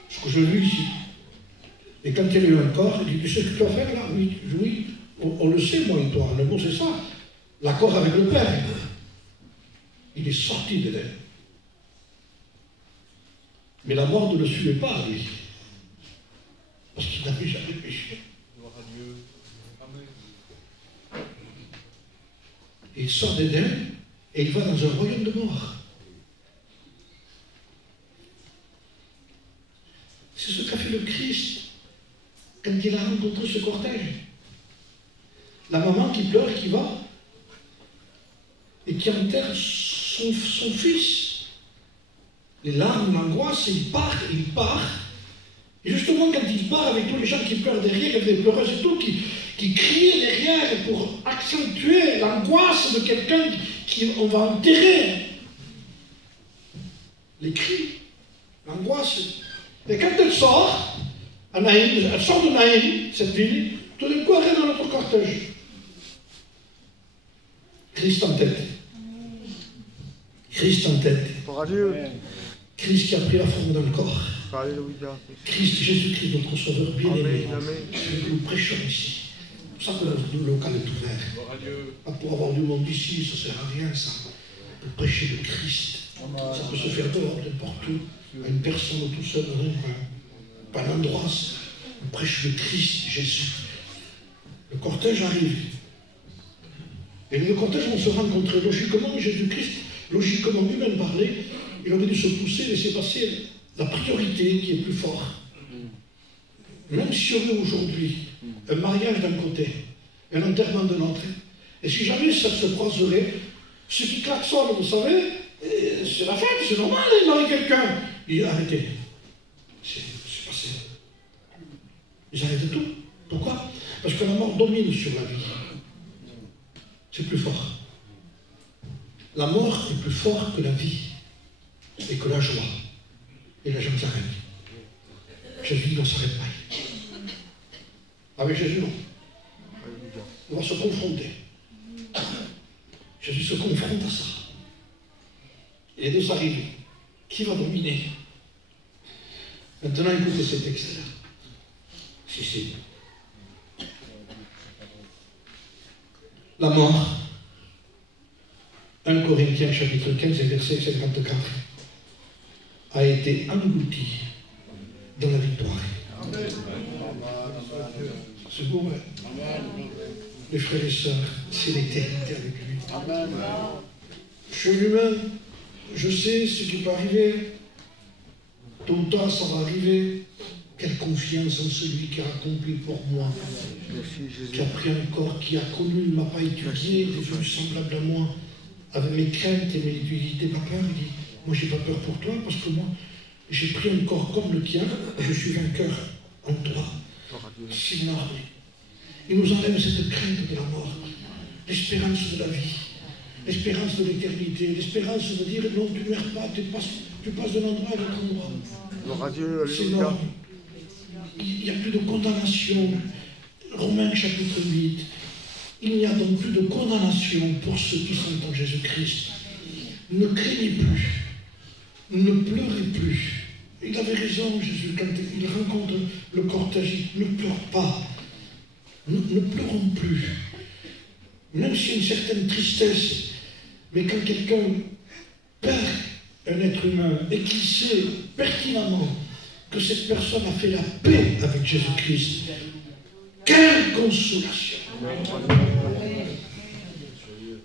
Ce que je lis ici. Et quand il y a eu un corps, il dit, tu sais ce que tu vas faire là? Oui, oui, on le sait, moi et toi. Le mot, c'est ça. L'accord avec le Père. Il est sorti d'Éden. Mais la mort ne le suivait pas, lui. Parce qu'il n'avait jamais péché. Gloire à Dieu. Amen. Et il sort d'Éden et il va dans un royaume de mort. C'est ce qu'a fait le Christ quand il a rencontré ce cortège. La maman qui pleure, qui va, et qui enterre son fils. Les larmes, l'angoisse, il part. Et justement, quand il part avec tous les gens qui pleurent derrière, avec les pleureuses et tout, qui criait derrière pour accentuer l'angoisse de quelqu'un qu'on va enterrer. Les cris, l'angoisse. Et quand elle sort, à Naïm, elle sort de Naïm, cette ville, tout d'un coup, elle arrive dans notre cortège. Christ en tête. Christ en tête. Christ qui a pris la forme d'un corps. Alléluia. Christ, Jésus-Christ, notre Sauveur bien-aimé. Celui que nous prêchons ici. C'est pour ça que le local est ouvert. Pas pour avoir du monde ici, ça ne sert à rien, ça. Pour prêcher le Christ. Ça peut se faire dehors, n'importe où, à une personne tout seul dans un coin. Pas un endroit, on prêche le Christ, Jésus. Le cortège arrive. Et le cortège vont se rencontrer. Logiquement, Jésus-Christ, logiquement lui-même parlait, il aurait dû se pousser, laisser passer la priorité qui est plus forte. Même si on a aujourd'hui un mariage d'un côté, un enterrement de l'autre, et si jamais ça se croiserait, ceux qui klaxonnent, vous savez, c'est la fête, c'est normal, il marie quelqu'un. Il dit arrêtez. C'est passé. Ils arrêtent tout. Pourquoi? Parce que la mort domine sur la vie. C'est plus fort. La mort est plus forte que la vie et que la joie. Et la joie s'arrête. Jésus dit on ne s'arrête pas. Avec Jésus, non. On va se confronter. Jésus se confronte à ça. Et les deux s'arrivent. Qui va dominer? Maintenant, écoutez ces textes-là. Si. La mort. 1 Corinthiens chapitre 15 et verset 54 a été englouti dans la victoire. C'est beau, hein? Les frères et sœurs, c'est l'éternité avec lui. Je suis humain, je sais ce qui peut arriver. Tôt ou tard, ça va arriver. Quelle confiance en celui qui a accompli pour moi, qui a pris un corps, qui a connu, ne m'a pas étudié, des vœux semblables à moi, avec mes craintes et mes difficultés, pas peur. Il dit, moi j'ai pas peur pour toi, parce que moi, j'ai pris un corps comme le tien, et je suis vainqueur en toi. C'est énorme. Il nous enlève cette crainte de la mort, l'espérance de la vie, l'espérance de l'éternité, l'espérance de dire, non, tu ne meurs pas, tu passes d'un endroit à l'autre endroit. C'est énorme. Il n'y a plus de condamnation. Romains chapitre 8. Il n'y a donc plus de condamnation pour ceux qui sont en Jésus-Christ. Ne craignez plus. Ne pleurez plus. Il avait raison, Jésus, quand il rencontre le cortège. Ne pleure pas. Ne pleurons plus. Même s'il y a une certaine tristesse. Mais quand quelqu'un perd un être humain et qu'il sait pertinemment que cette personne a fait la paix avec Jésus-Christ. Quelle consolation!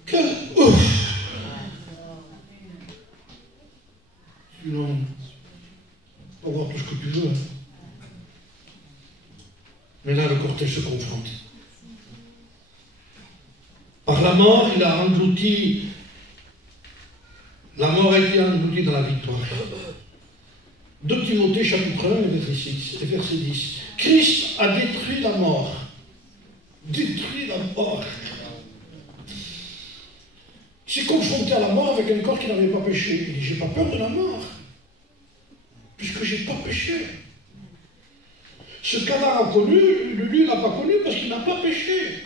Quel ouf! Sinon, on va voir tout ce que tu veux. Mais là, le cortège se confronte. Par la mort, il a englouti. La mort a été engloutie dans la victoire. 2 Timothée chapitre 1 et verset 10. Christ a détruit la mort. Détruit la mort. Il s'est confronté à la mort avec un corps qui n'avait pas péché. Il dit, j'ai pas peur de la mort. Puisque j'ai pas péché. Ce qu'Adam a connu, lui, il n'a pas connu parce qu'il n'a pas péché.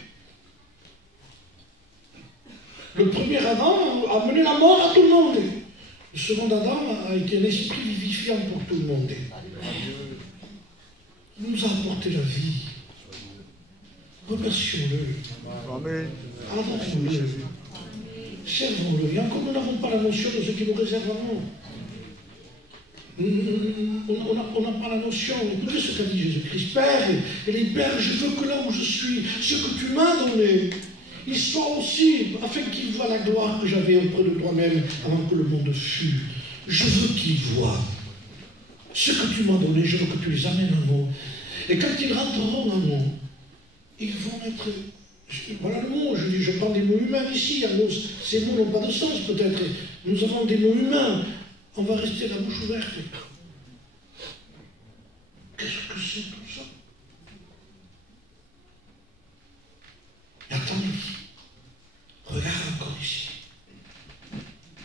Le premier Adam a mené la mort à tout le monde. Le second Adam a été l'esprit vivifiant pour tout le monde. Il nous a apporté la vie. Remercions-le. Amen. Avons-le. Servons-le. Et encore, nous n'avons pas la notion de ce qui nous réserve à nous. On n'a pas la notion. Écoutez ce qu'a dit Jésus-Christ. Père, et les pères, je veux que là où je suis, ce que tu m'as donné, il soit aussi, afin qu'il voit la gloire que j'avais auprès de toi-même avant que le monde fût. Je veux qu'ils voient ce que tu m'as donné, je veux que tu les amènes à moi. Et quand ils rentreront à moi, ils vont être... Voilà le mot, je prends des mots humains ici, ces mots n'ont pas de sens peut-être. Nous avons des mots humains, on va rester la bouche ouverte. Qu'est-ce que c'est tout ça?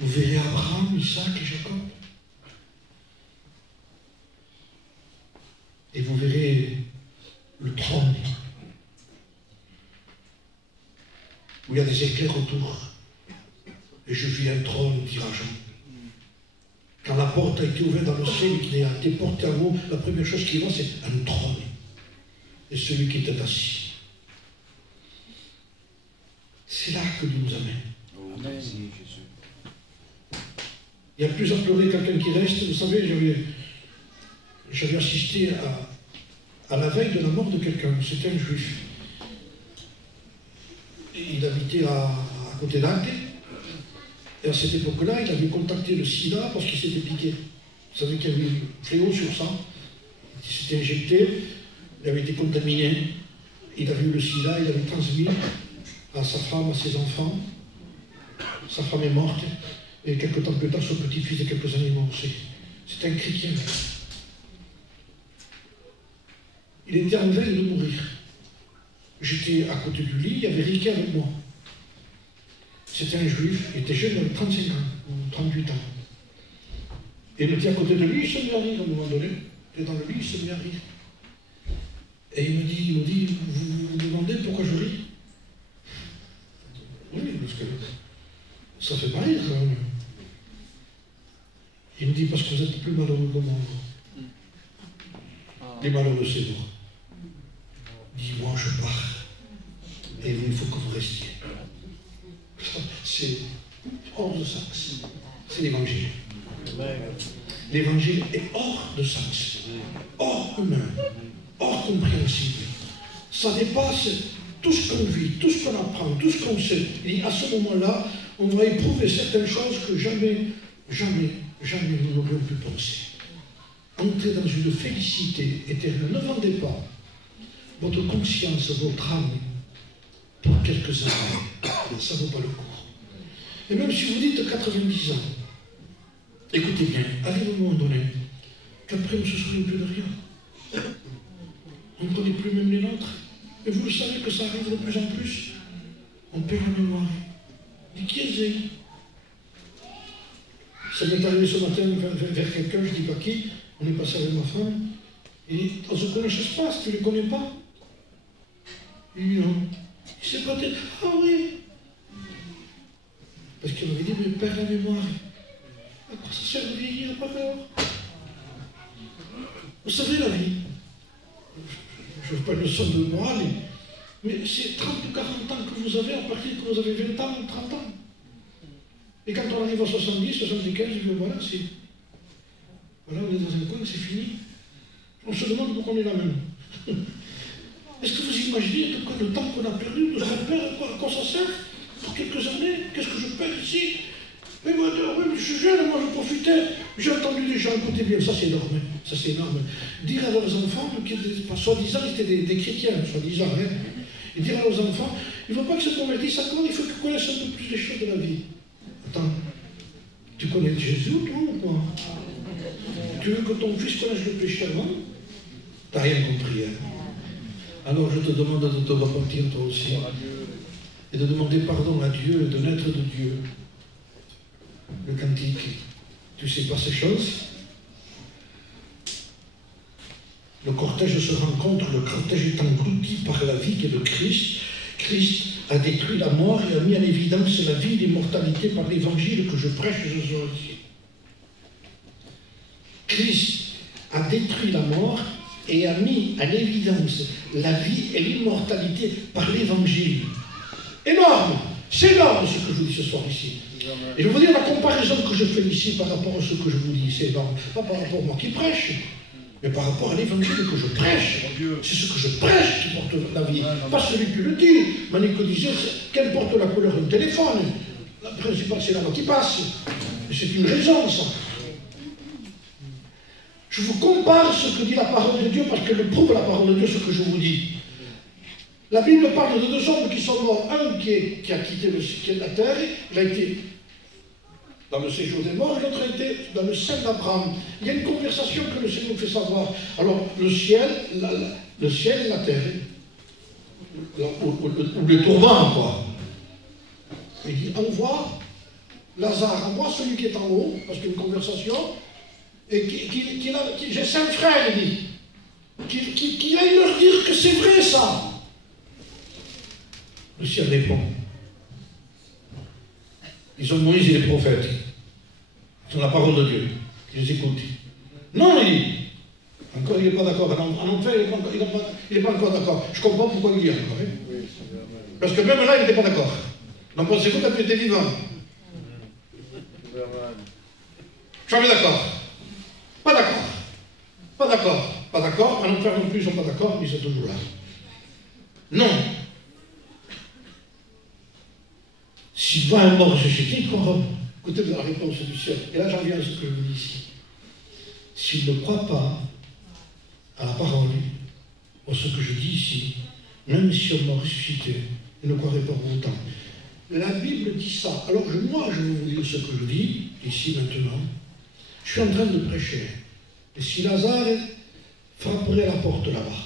Vous verrez Abraham, Isaac et Jacob. Et vous verrez le trône, où il y a des éclairs autour. Et je vis un trône, dira Jean. Quand la porte a été ouverte dans le ciel et qu'il a été porté à vous, la première chose qu'il voit, c'est un trône. Et celui qui était assis. C'est là que Dieu nous amène. Amen. Il y a plus à pleurer quelqu'un qui reste. Vous savez, j'avais assisté à la veille de la mort de quelqu'un. C'était un juif. Il habitait à côté d'Agde. Et à cette époque-là, il avait contacté le sida parce qu'il s'était piqué. Vous savez qu'il y avait un fléau sur ça. Il s'était injecté, il avait été contaminé. Il avait eu le sida, il avait transmis à sa femme, à ses enfants. Sa femme est morte. Et quelques temps plus tard, son petit-fils de quelques années est mort aussi. C'est un chrétien. Il était en veille de mourir. J'étais à côté du lit, il y avait Ricky avec moi. C'était un juif, il était jeune, il avait 35 ans, ou 38 ans. Et il était à côté de lui, il se met à rire à un moment donné. Il est dans le lit, il se met à rire. Et il me dit, vous vous demandez pourquoi je ris? Oui, parce que ça fait pas rire quand même. Il me dit, parce que vous êtes plus malheureux que moi. Les malheureux, c'est vous. Dis-moi, je pars. Et vous, il faut que vous restiez. C'est hors de sens. C'est l'évangile. L'évangile est hors de sens. Hors humain. Hors compréhensible. Ça dépasse tout ce qu'on vit, tout ce qu'on apprend, tout ce qu'on sait. Et à ce moment-là, on va éprouver certaines choses que jamais nous n'aurions pu penser. Entrez dans une félicité éternelle. Ne vendez pas votre conscience, votre âme pour quelques années. Ça ne vaut pas le coup. Et même si vous dites 90 ans, écoutez bien, arrive un moment donné qu'après on ne se souvient plus de rien. On ne connaît plus même les nôtres. Et vous le savez que ça arrive de plus en plus. On perd la mémoire. Dis qui est-ce? Ça m'est arrivé ce matin vers quelqu'un, je ne dis pas qui, on est passé avec ma femme, et on ne se connaît pas, tu ne les connais pas? Il dit non. Il s'est pas dit, ah oui. Parce qu'il m'avait dit, mais perd la mémoire. À quoi ça sert de vieillir, n'a pas peur? Vous savez la vie. Je ne veux pas une leçon de morale, mais c'est 30 ou 40 ans que vous avez à partir que vous avez 20 ans ou 30 ans. Et quand on arrive à 70, 75, je dis voilà, voilà, on est dans un coin, c'est fini. On se demande pourquoi on est là même. Est-ce que vous imaginez le temps qu'on a perdu, tout ce qu'on perd, à quoi ça sert? Pour quelques années, qu'est-ce que je perds ici? Mais moi, je suis jeune, moi je profitais. J'ai entendu des gens, écoutez bien, ça c'est énorme, ça c'est énorme. Dire à leurs enfants, qui soi-disant étaient des chrétiens, soi-disant, et dire à leurs enfants, il ne faut pas qu'ils se convertissent à quoi, il faut qu'ils connaissent un peu plus les choses de la vie. Attends, tu connais Jésus, toi, ou quoi? Tu veux que ton fils connaisse le péché avant? Tu n'as rien compris, hein? Alors je te demande de te repentir toi aussi, et de demander pardon à Dieu, et de naître de Dieu. Le cantique, tu sais pas ces choses? Le cortège se rencontre, le cortège est englouti par la vie qui est de Christ. Christ a détruit la mort et a mis en évidence la vie et l'immortalité par l'évangile que je prêche aujourd'hui. Christ a détruit la mort et a mis en évidence la vie et l'immortalité par l'évangile. Énorme! C'est énorme ce que je vous dis ce soir ici. Et je veux dire la comparaison que je fais ici par rapport à ce que je vous dis, c'est énorme. Pas par rapport à moi qui prêche, mais par rapport à l'évangile que je prêche. C'est ce que je prêche qui porte la vie, pas celui qui le dit. Manico disait, quelle porte la couleur d'un téléphone? La principale, c'est la voix qui passe. Et c'est une raison, ça. Je vous compare ce que dit la parole de Dieu parce qu'elle prouve la parole de Dieu, ce que je vous dis. La Bible parle de deux hommes qui sont morts. Un qui a quitté la terre, il a été dans le séjour des morts, et l'autre a été dans le sein d'Abraham. Il y a une conversation que le Seigneur nous fait savoir. Alors, le ciel et la terre, ou le tourment, quoi. Il dit, envoie Lazare, envoie celui qui est en haut, parce qu'il y a une conversation, et j'ai 5 frères, il dit, qu'il aille leur dire que c'est vrai ça. Le ciel répond. Ils ont Moïse et les prophètes. Ils ont la parole de Dieu. Ils les écoutent. Non, il dit. Encore, il n'est pas d'accord. En enfer, il n'est pas encore d'accord. Je comprends pourquoi il dit encore. Hein? Parce que même là, il n'était pas d'accord. Donc, pensez-vous qu'il était vivant? Jamais d'accord. Pas d'accord. Pas d'accord. Pas d'accord. En enfer non plus, ils ne sont pas d'accord, mais ils sont toujours là. Non. Si va un mort ressuscité, écoutez la réponse du ciel. Et là, j'en viens à ce que je vous dis ici. S'il ne croit pas à la parole, à ce que je dis ici, même si on m'a ressuscité, il ne croirait pas pour autant. La Bible dit ça. Alors moi, je vais vous dire ce que je dis, ici, maintenant. Je suis en train de prêcher. Et si Lazare frapperait à la porte là-bas,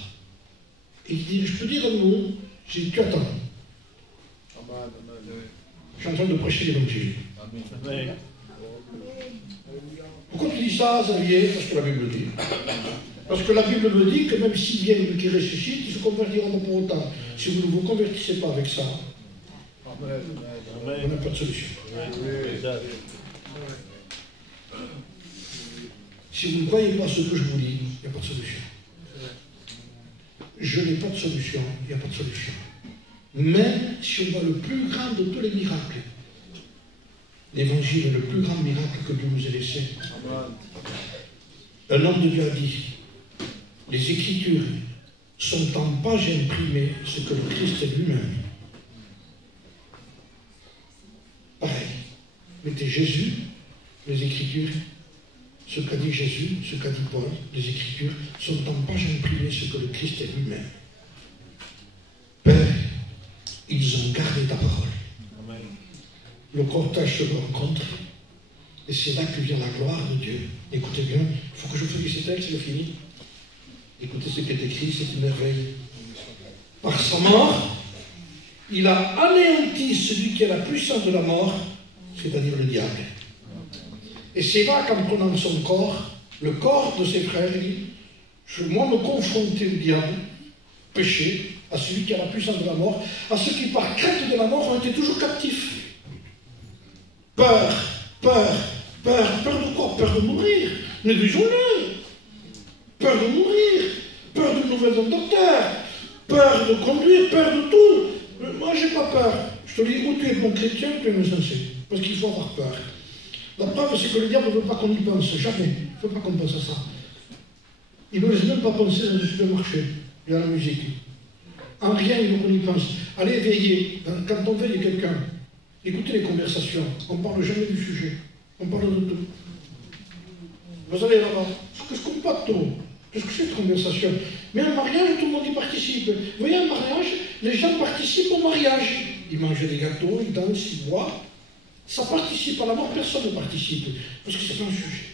et il dit, je peux dire un mot, j'ai dit, tu attends. Je suis en train de prêcher l'évangile. Pourquoi tu dis ça, Xavier? Parce que la Bible dit. Parce que la Bible me dit que même s'il vient qui ressuscite, il se convertira pas pour autant. Si vous ne vous convertissez pas avec ça, vous n'avez pas de solution. Si vous ne croyez pas ce que je vous dis, il n'y a pas de solution. Je n'ai pas de solution, il n'y a pas de solution. Même si on voit le plus grand de tous les miracles, l'évangile est le plus grand miracle que Dieu nous ait laissé. Un homme de Dieu a dit, les Écritures sont en page imprimées ce que le Christ est lui-même. Pareil. Mettez Jésus, les Écritures, ce qu'a dit Jésus, ce qu'a dit Paul, les Écritures sont en page imprimées ce que le Christ est lui-même. Père, ils ont gardé ta parole. Amen. Le cortège se rencontre, et c'est là que vient la gloire de Dieu. Écoutez bien, il faut que je fasse ce texte, c'est fini. Écoutez ce qui est écrit, c'est une merveille. Par sa mort, il a anéanti celui qui a la puissance de la mort, c'est-à-dire le diable. Et c'est là qu'en prenant son corps, le corps de ses frères, il dit, moi me confronter au diable, péché, à celui qui a la puissance de la mort, à ceux qui par crainte de la mort ont été toujours captifs. Peur, peur, peur, peur de quoi? Peur de mourir. Mais disons-le. Peur de mourir, peur de nouvelles d'un docteur, peur de conduire, peur de tout. Mais moi, j'ai pas peur. Je te dis, ou tu es bon chrétien, tu es insensé. Parce qu'il faut avoir peur. La preuve, c'est que le diable ne veut pas qu'on y pense, jamais. Il ne veut pas qu'on pense à ça. Il ne laisse même pas penser dans le supermarché et à la musique. En rien, il veut qu'on y pense. Allez veiller. Quand on veille quelqu'un, écoutez les conversations. On ne parle jamais du sujet. On parle de tout. Vous allez là-bas. Qu'est-ce qu'on parle de tout? Qu'est-ce que c'est cette conversation? Mais un mariage, tout le monde y participe. Vous voyez, un mariage, les gens participent au mariage. Ils mangent des gâteaux, ils dansent, ils boivent. Ça participe à la mort, personne ne participe. Parce que c'est pas un sujet.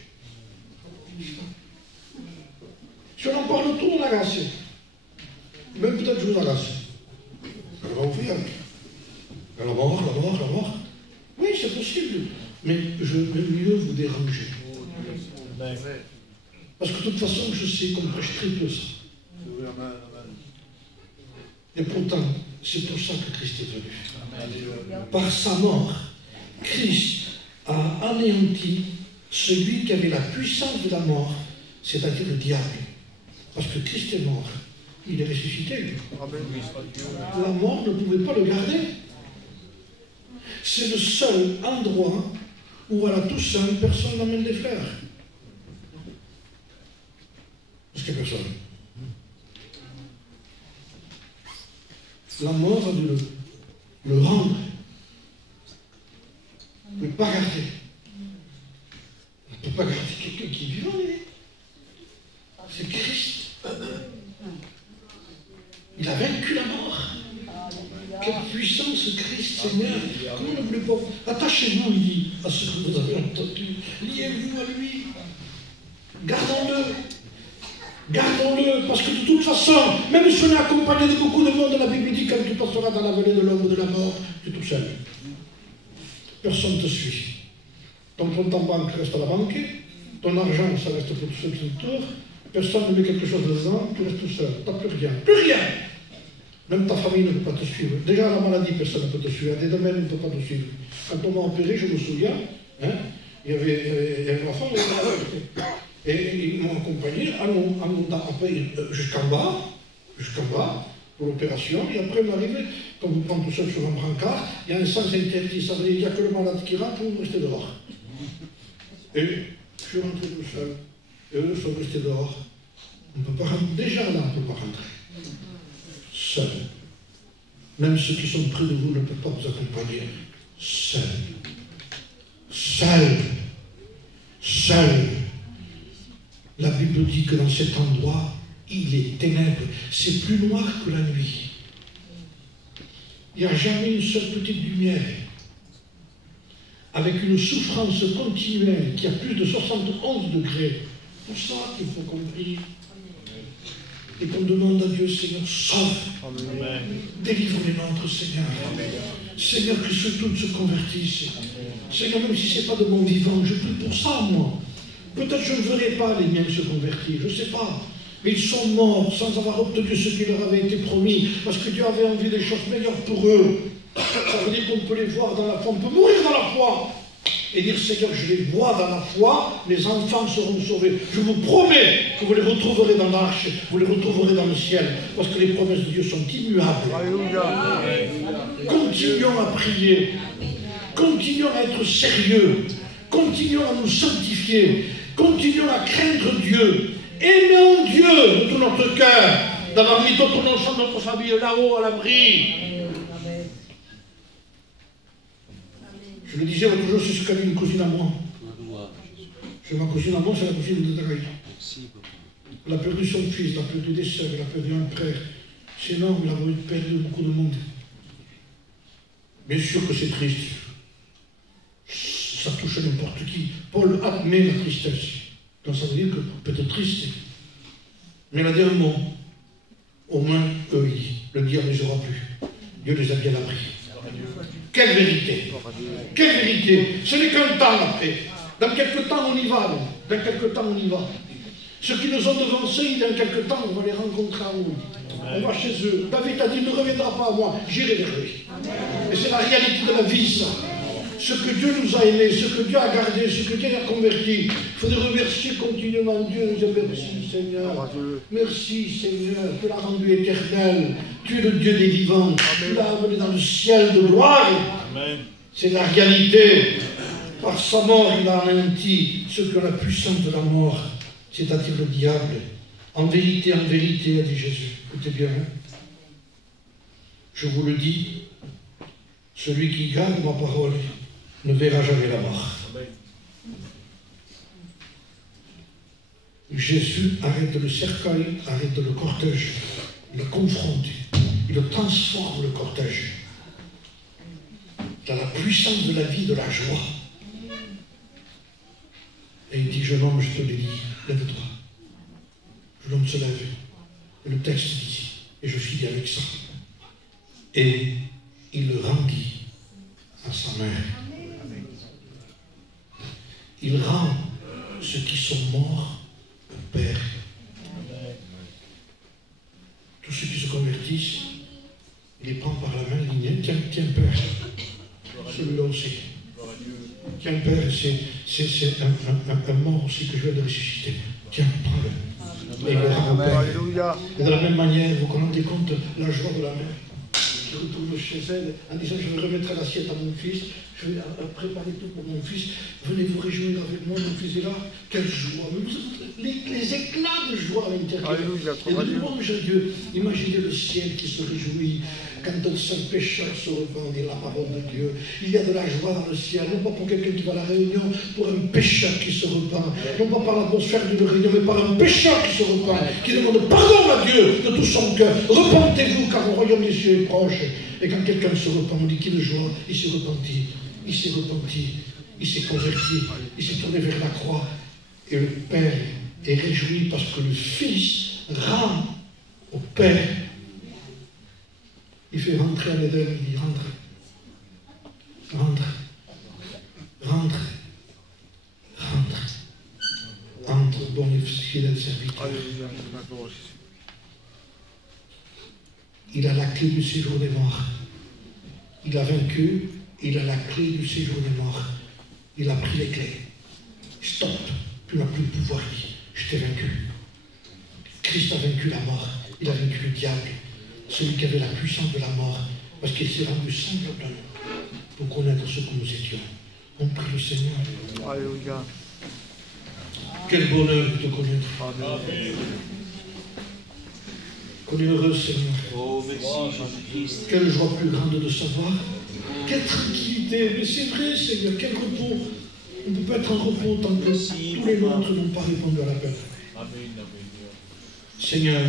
Si on en parle tout, on agace. Même peut-être je vous agace. Elle va ouvrir. La mort, la mort, la mort. Oui, c'est possible. Mais je vais mieux vous déranger. Parce que de toute façon, je sais qu'on prêche très peu ça. Et pourtant, c'est pour ça que Christ est venu. Par sa mort, Christ a anéanti celui qui avait la puissance de la mort, c'est-à-dire le diable. Parce que Christ est mort. Il est ressuscité, lui. La mort ne pouvait pas le garder. C'est le seul endroit où à la Toussaint, personne n'amène des fleurs. Parce qu'il n'y a personne. La mort a dû le rendre. On ne peut pas garder. On ne peut pas garder quelqu'un qui est vivant. C'est Christ. Il a vaincu la mort. Quelle puissance Christ, Seigneur. Comment ne voulez pas... Attachez-vous, il dit, à ce que vous avez entendu. Liez-vous à lui. Gardons-le. Gardons-le, parce que de toute façon, même si on est accompagné de beaucoup de monde, la Bible dit, quand tu passeras dans la vallée de l'ombre de la mort, tu es tout seul. Personne ne te suit. Ton compte en banque reste à la banque, ton argent, ça reste pour tout seul tour, personne ne met quelque chose dedans, tu restes tout seul, tu n'as plus rien. Plus rien! Même ta famille ne peut pas te suivre. Déjà, la maladie, personne ne peut te suivre. Des domaines ne peut pas te suivre. Quand on m'a opéré, je me souviens, hein, il y avait ma femme et ils m'ont accompagné jusqu'en bas, pour l'opération. Et après, on arrive, quand vous prenez tout seul sur un brancard, il y a un sens interdit. Ça veut dire qu'il n'y a que le malade qui rentre, vous restez dehors. Et je suis rentré tout seul. Et eux sont restés dehors. On ne peut pas rentrer. Déjà là, on ne peut pas rentrer. Seul. Même ceux qui sont près de vous ne peuvent pas vous accompagner. Seul. Seul. Seul. La Bible dit que dans cet endroit, il est ténèbres. C'est plus noir que la nuit. Il n'y a jamais une seule petite lumière. Avec une souffrance continuelle qui a plus de 71 degrés. C'est pour ça qu'il faut qu'on prie. Et qu'on demande à Dieu, Seigneur, sauve. Délivre les nôtres, Seigneur. Seigneur, que ceux tous se convertissent. Seigneur, même si ce n'est pas de mon vivant, je prie pour ça, moi. Peut-être je ne verrai pas les miens se convertir, je ne sais pas. Mais ils sont morts sans avoir obtenu ce qui leur avait été promis, parce que Dieu avait envie des choses meilleures pour eux. Ça veut dire qu'on peut les voir dans la foi, on peut mourir dans la foi. Et dire, Seigneur, je les vois dans la foi, les enfants seront sauvés. Je vous promets que vous les retrouverez dans l'arche, vous les retrouverez dans le ciel, parce que les promesses de Dieu sont immuables. Alléluia. Continuons à prier, continuons à être sérieux, continuons à nous sanctifier, continuons à craindre Dieu, aimons Dieu de tout notre cœur, d'avoir mis notre nom de notre famille là-haut à l'abri. Je le disais l'autre jour, c'est ce qu'a dit une cousine à moi. C'est ma cousine à moi, c'est la cousine de Draï. Elle a perdu son fils, elle a perdu des sœurs, elle a perdu un frère. C'est énorme, il a perdu beaucoup de monde. Bien sûr que c'est triste. Ça touche n'importe qui. Paul admet la tristesse. Donc ça veut dire que peut être triste. Mais il a dit un mot. Au moins, eux, le diable ne les aura plus. Dieu les a bien appris. Quelle vérité! Quelle vérité! Ce n'est qu'un temps après. Dans quelques temps, on y va. Dans quelques temps, on y va. Ceux qui nous ont devancés, dans quelques temps, on va les rencontrer en nous. On va chez eux. David a dit, il ne reviendra pas à moi, j'irai vers lui. Et c'est la réalité de la vie, ça. Ce que Dieu nous a aimés, ce que Dieu a gardé, ce que Dieu a converti. Il faudrait remercier continuellement Dieu. Nous dire merci Seigneur. Merci Seigneur. Tu l'as rendu éternel. Tu es le Dieu des vivants. Tu l'as amené dans le ciel de gloire. C'est la réalité. Par sa mort, il a anéanti ceux qui ont la puissance de la mort, c'est-à-dire le diable. En vérité, a dit Jésus. Écoutez bien. Je vous le dis, celui qui garde ma parole ne verra jamais la mort. Jésus arrête le cercueil, arrête le cortège, il le confronte, il le transforme le cortège dans la puissance de la vie, de la joie. Et il dit, jeune homme, je te le dis, lève-toi. Jeune homme se lève. Et le texte dit, et je finis avec ça. Et il le rendit à sa mère. Il rend ceux qui sont morts au Père. Tous ceux qui se convertissent, il les prend par la main, il dit, tiens, Père, celui-là aussi. Tiens, Père, c'est un mort aussi que je viens de ressusciter. Tiens, prends-le. Et il le rend au Père. Et de la même manière, vous vous rendez compte la joie de la mère qui retourne chez elle en disant, je vais remettre l'assiette à mon fils, je vais préparer tout pour mon fils, venez vous réjouir avec moi, mon fils est là, quelle joie, les éclats de joie à l'intérieur, et de louange à Dieu. Imaginez le ciel qui se réjouit quand un seul pécheur se repent et la parole de Dieu. Il y a de la joie dans le ciel, non pas pour quelqu'un qui va à la réunion, pour un pécheur qui se repent, non pas par l'atmosphère d'une réunion, mais par un pécheur qui se repent, qui demande pardon à Dieu de tout son cœur. Repentez-vous car le royaume des cieux est proche. Et quand quelqu'un se repent, on dit qu'il est joie, il s'est repenti, il s'est repenti, il s'est converti, il s'est tourné vers la croix. Et le Père est réjoui parce que le Fils rend au Père. Il fait rentrer à l'Éden, il dit rentre, rentre, rentre. fidèle serviteur. Alléluia. La gloire à Jésus. Il a la clé du séjour des morts. Il a vaincu, il a la clé du séjour des morts. Il a pris les clés. Stop, tu n'as plus le pouvoir. Je t'ai vaincu. Christ a vaincu la mort. Il a vaincu le diable, celui qui avait la puissance de la mort, parce qu'il s'est rendu semblable à nous pour connaître ce que nous étions. On prie le Seigneur. Alléluia. Quel bonheur de te connaître. Amen. Qu'on est heureux, Seigneur. Oh, merci Jésus-Christ. Quelle joie plus grande de savoir. Quelle tranquillité. Mais c'est vrai, Seigneur, quel repos. On ne peut pas être en repos tant que tous les nôtres n'ont pas répondu à l'appel. Amen. Amen. Seigneur,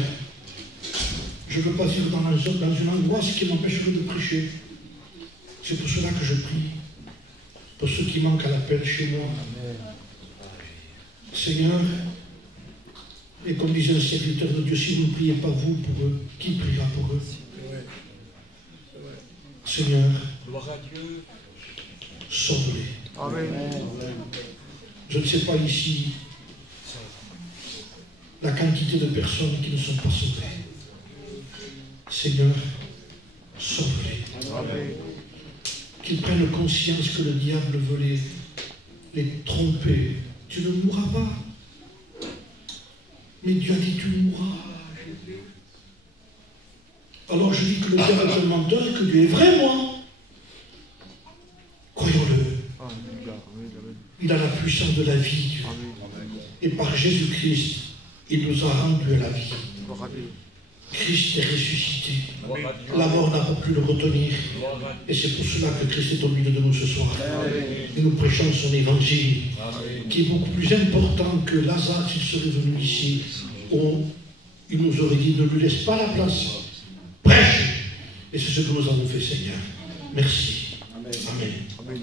je ne veux pas vivre dans une angoisse qui m'empêcherait de prêcher. C'est pour cela que je prie. Pour ceux qui manquent à l'appel chez moi. Seigneur, et comme disait un serviteur de Dieu, si vous ne priez pas vous pour eux, qui priera pour eux? Seigneur, Gloire à Dieu. sauve-les. Amen. Je ne sais pas ici la quantité de personnes qui ne sont pas sauvées. Seigneur, sauve-les. Amen. Qu'ils prennent conscience que le diable veut les tromper. Tu ne mourras pas. Mais Dieu a dit tu mourras. Alors je dis que le diable est un menteur, que Dieu est vraiment. Croyons-le. Alléluia. Amen. Il a la puissance de la vie, Dieu. Amen. Et par Jésus-Christ, il nous a rendu à la vie. Gloire à Dieu. Christ est ressuscité. Gloire à Dieu. La mort n'a pas pu le retenir. Gloire à Dieu. Et c'est pour cela que Christ est au milieu de nous ce soir. Amen. Et nous prêchons son évangile, Amen. qui est beaucoup plus important que Lazare s'il serait venu ici. Où il nous aurait dit, ne lui laisse pas la place. Prêche. Et c'est ce que nous avons fait, Seigneur. Merci. Amen. Amen.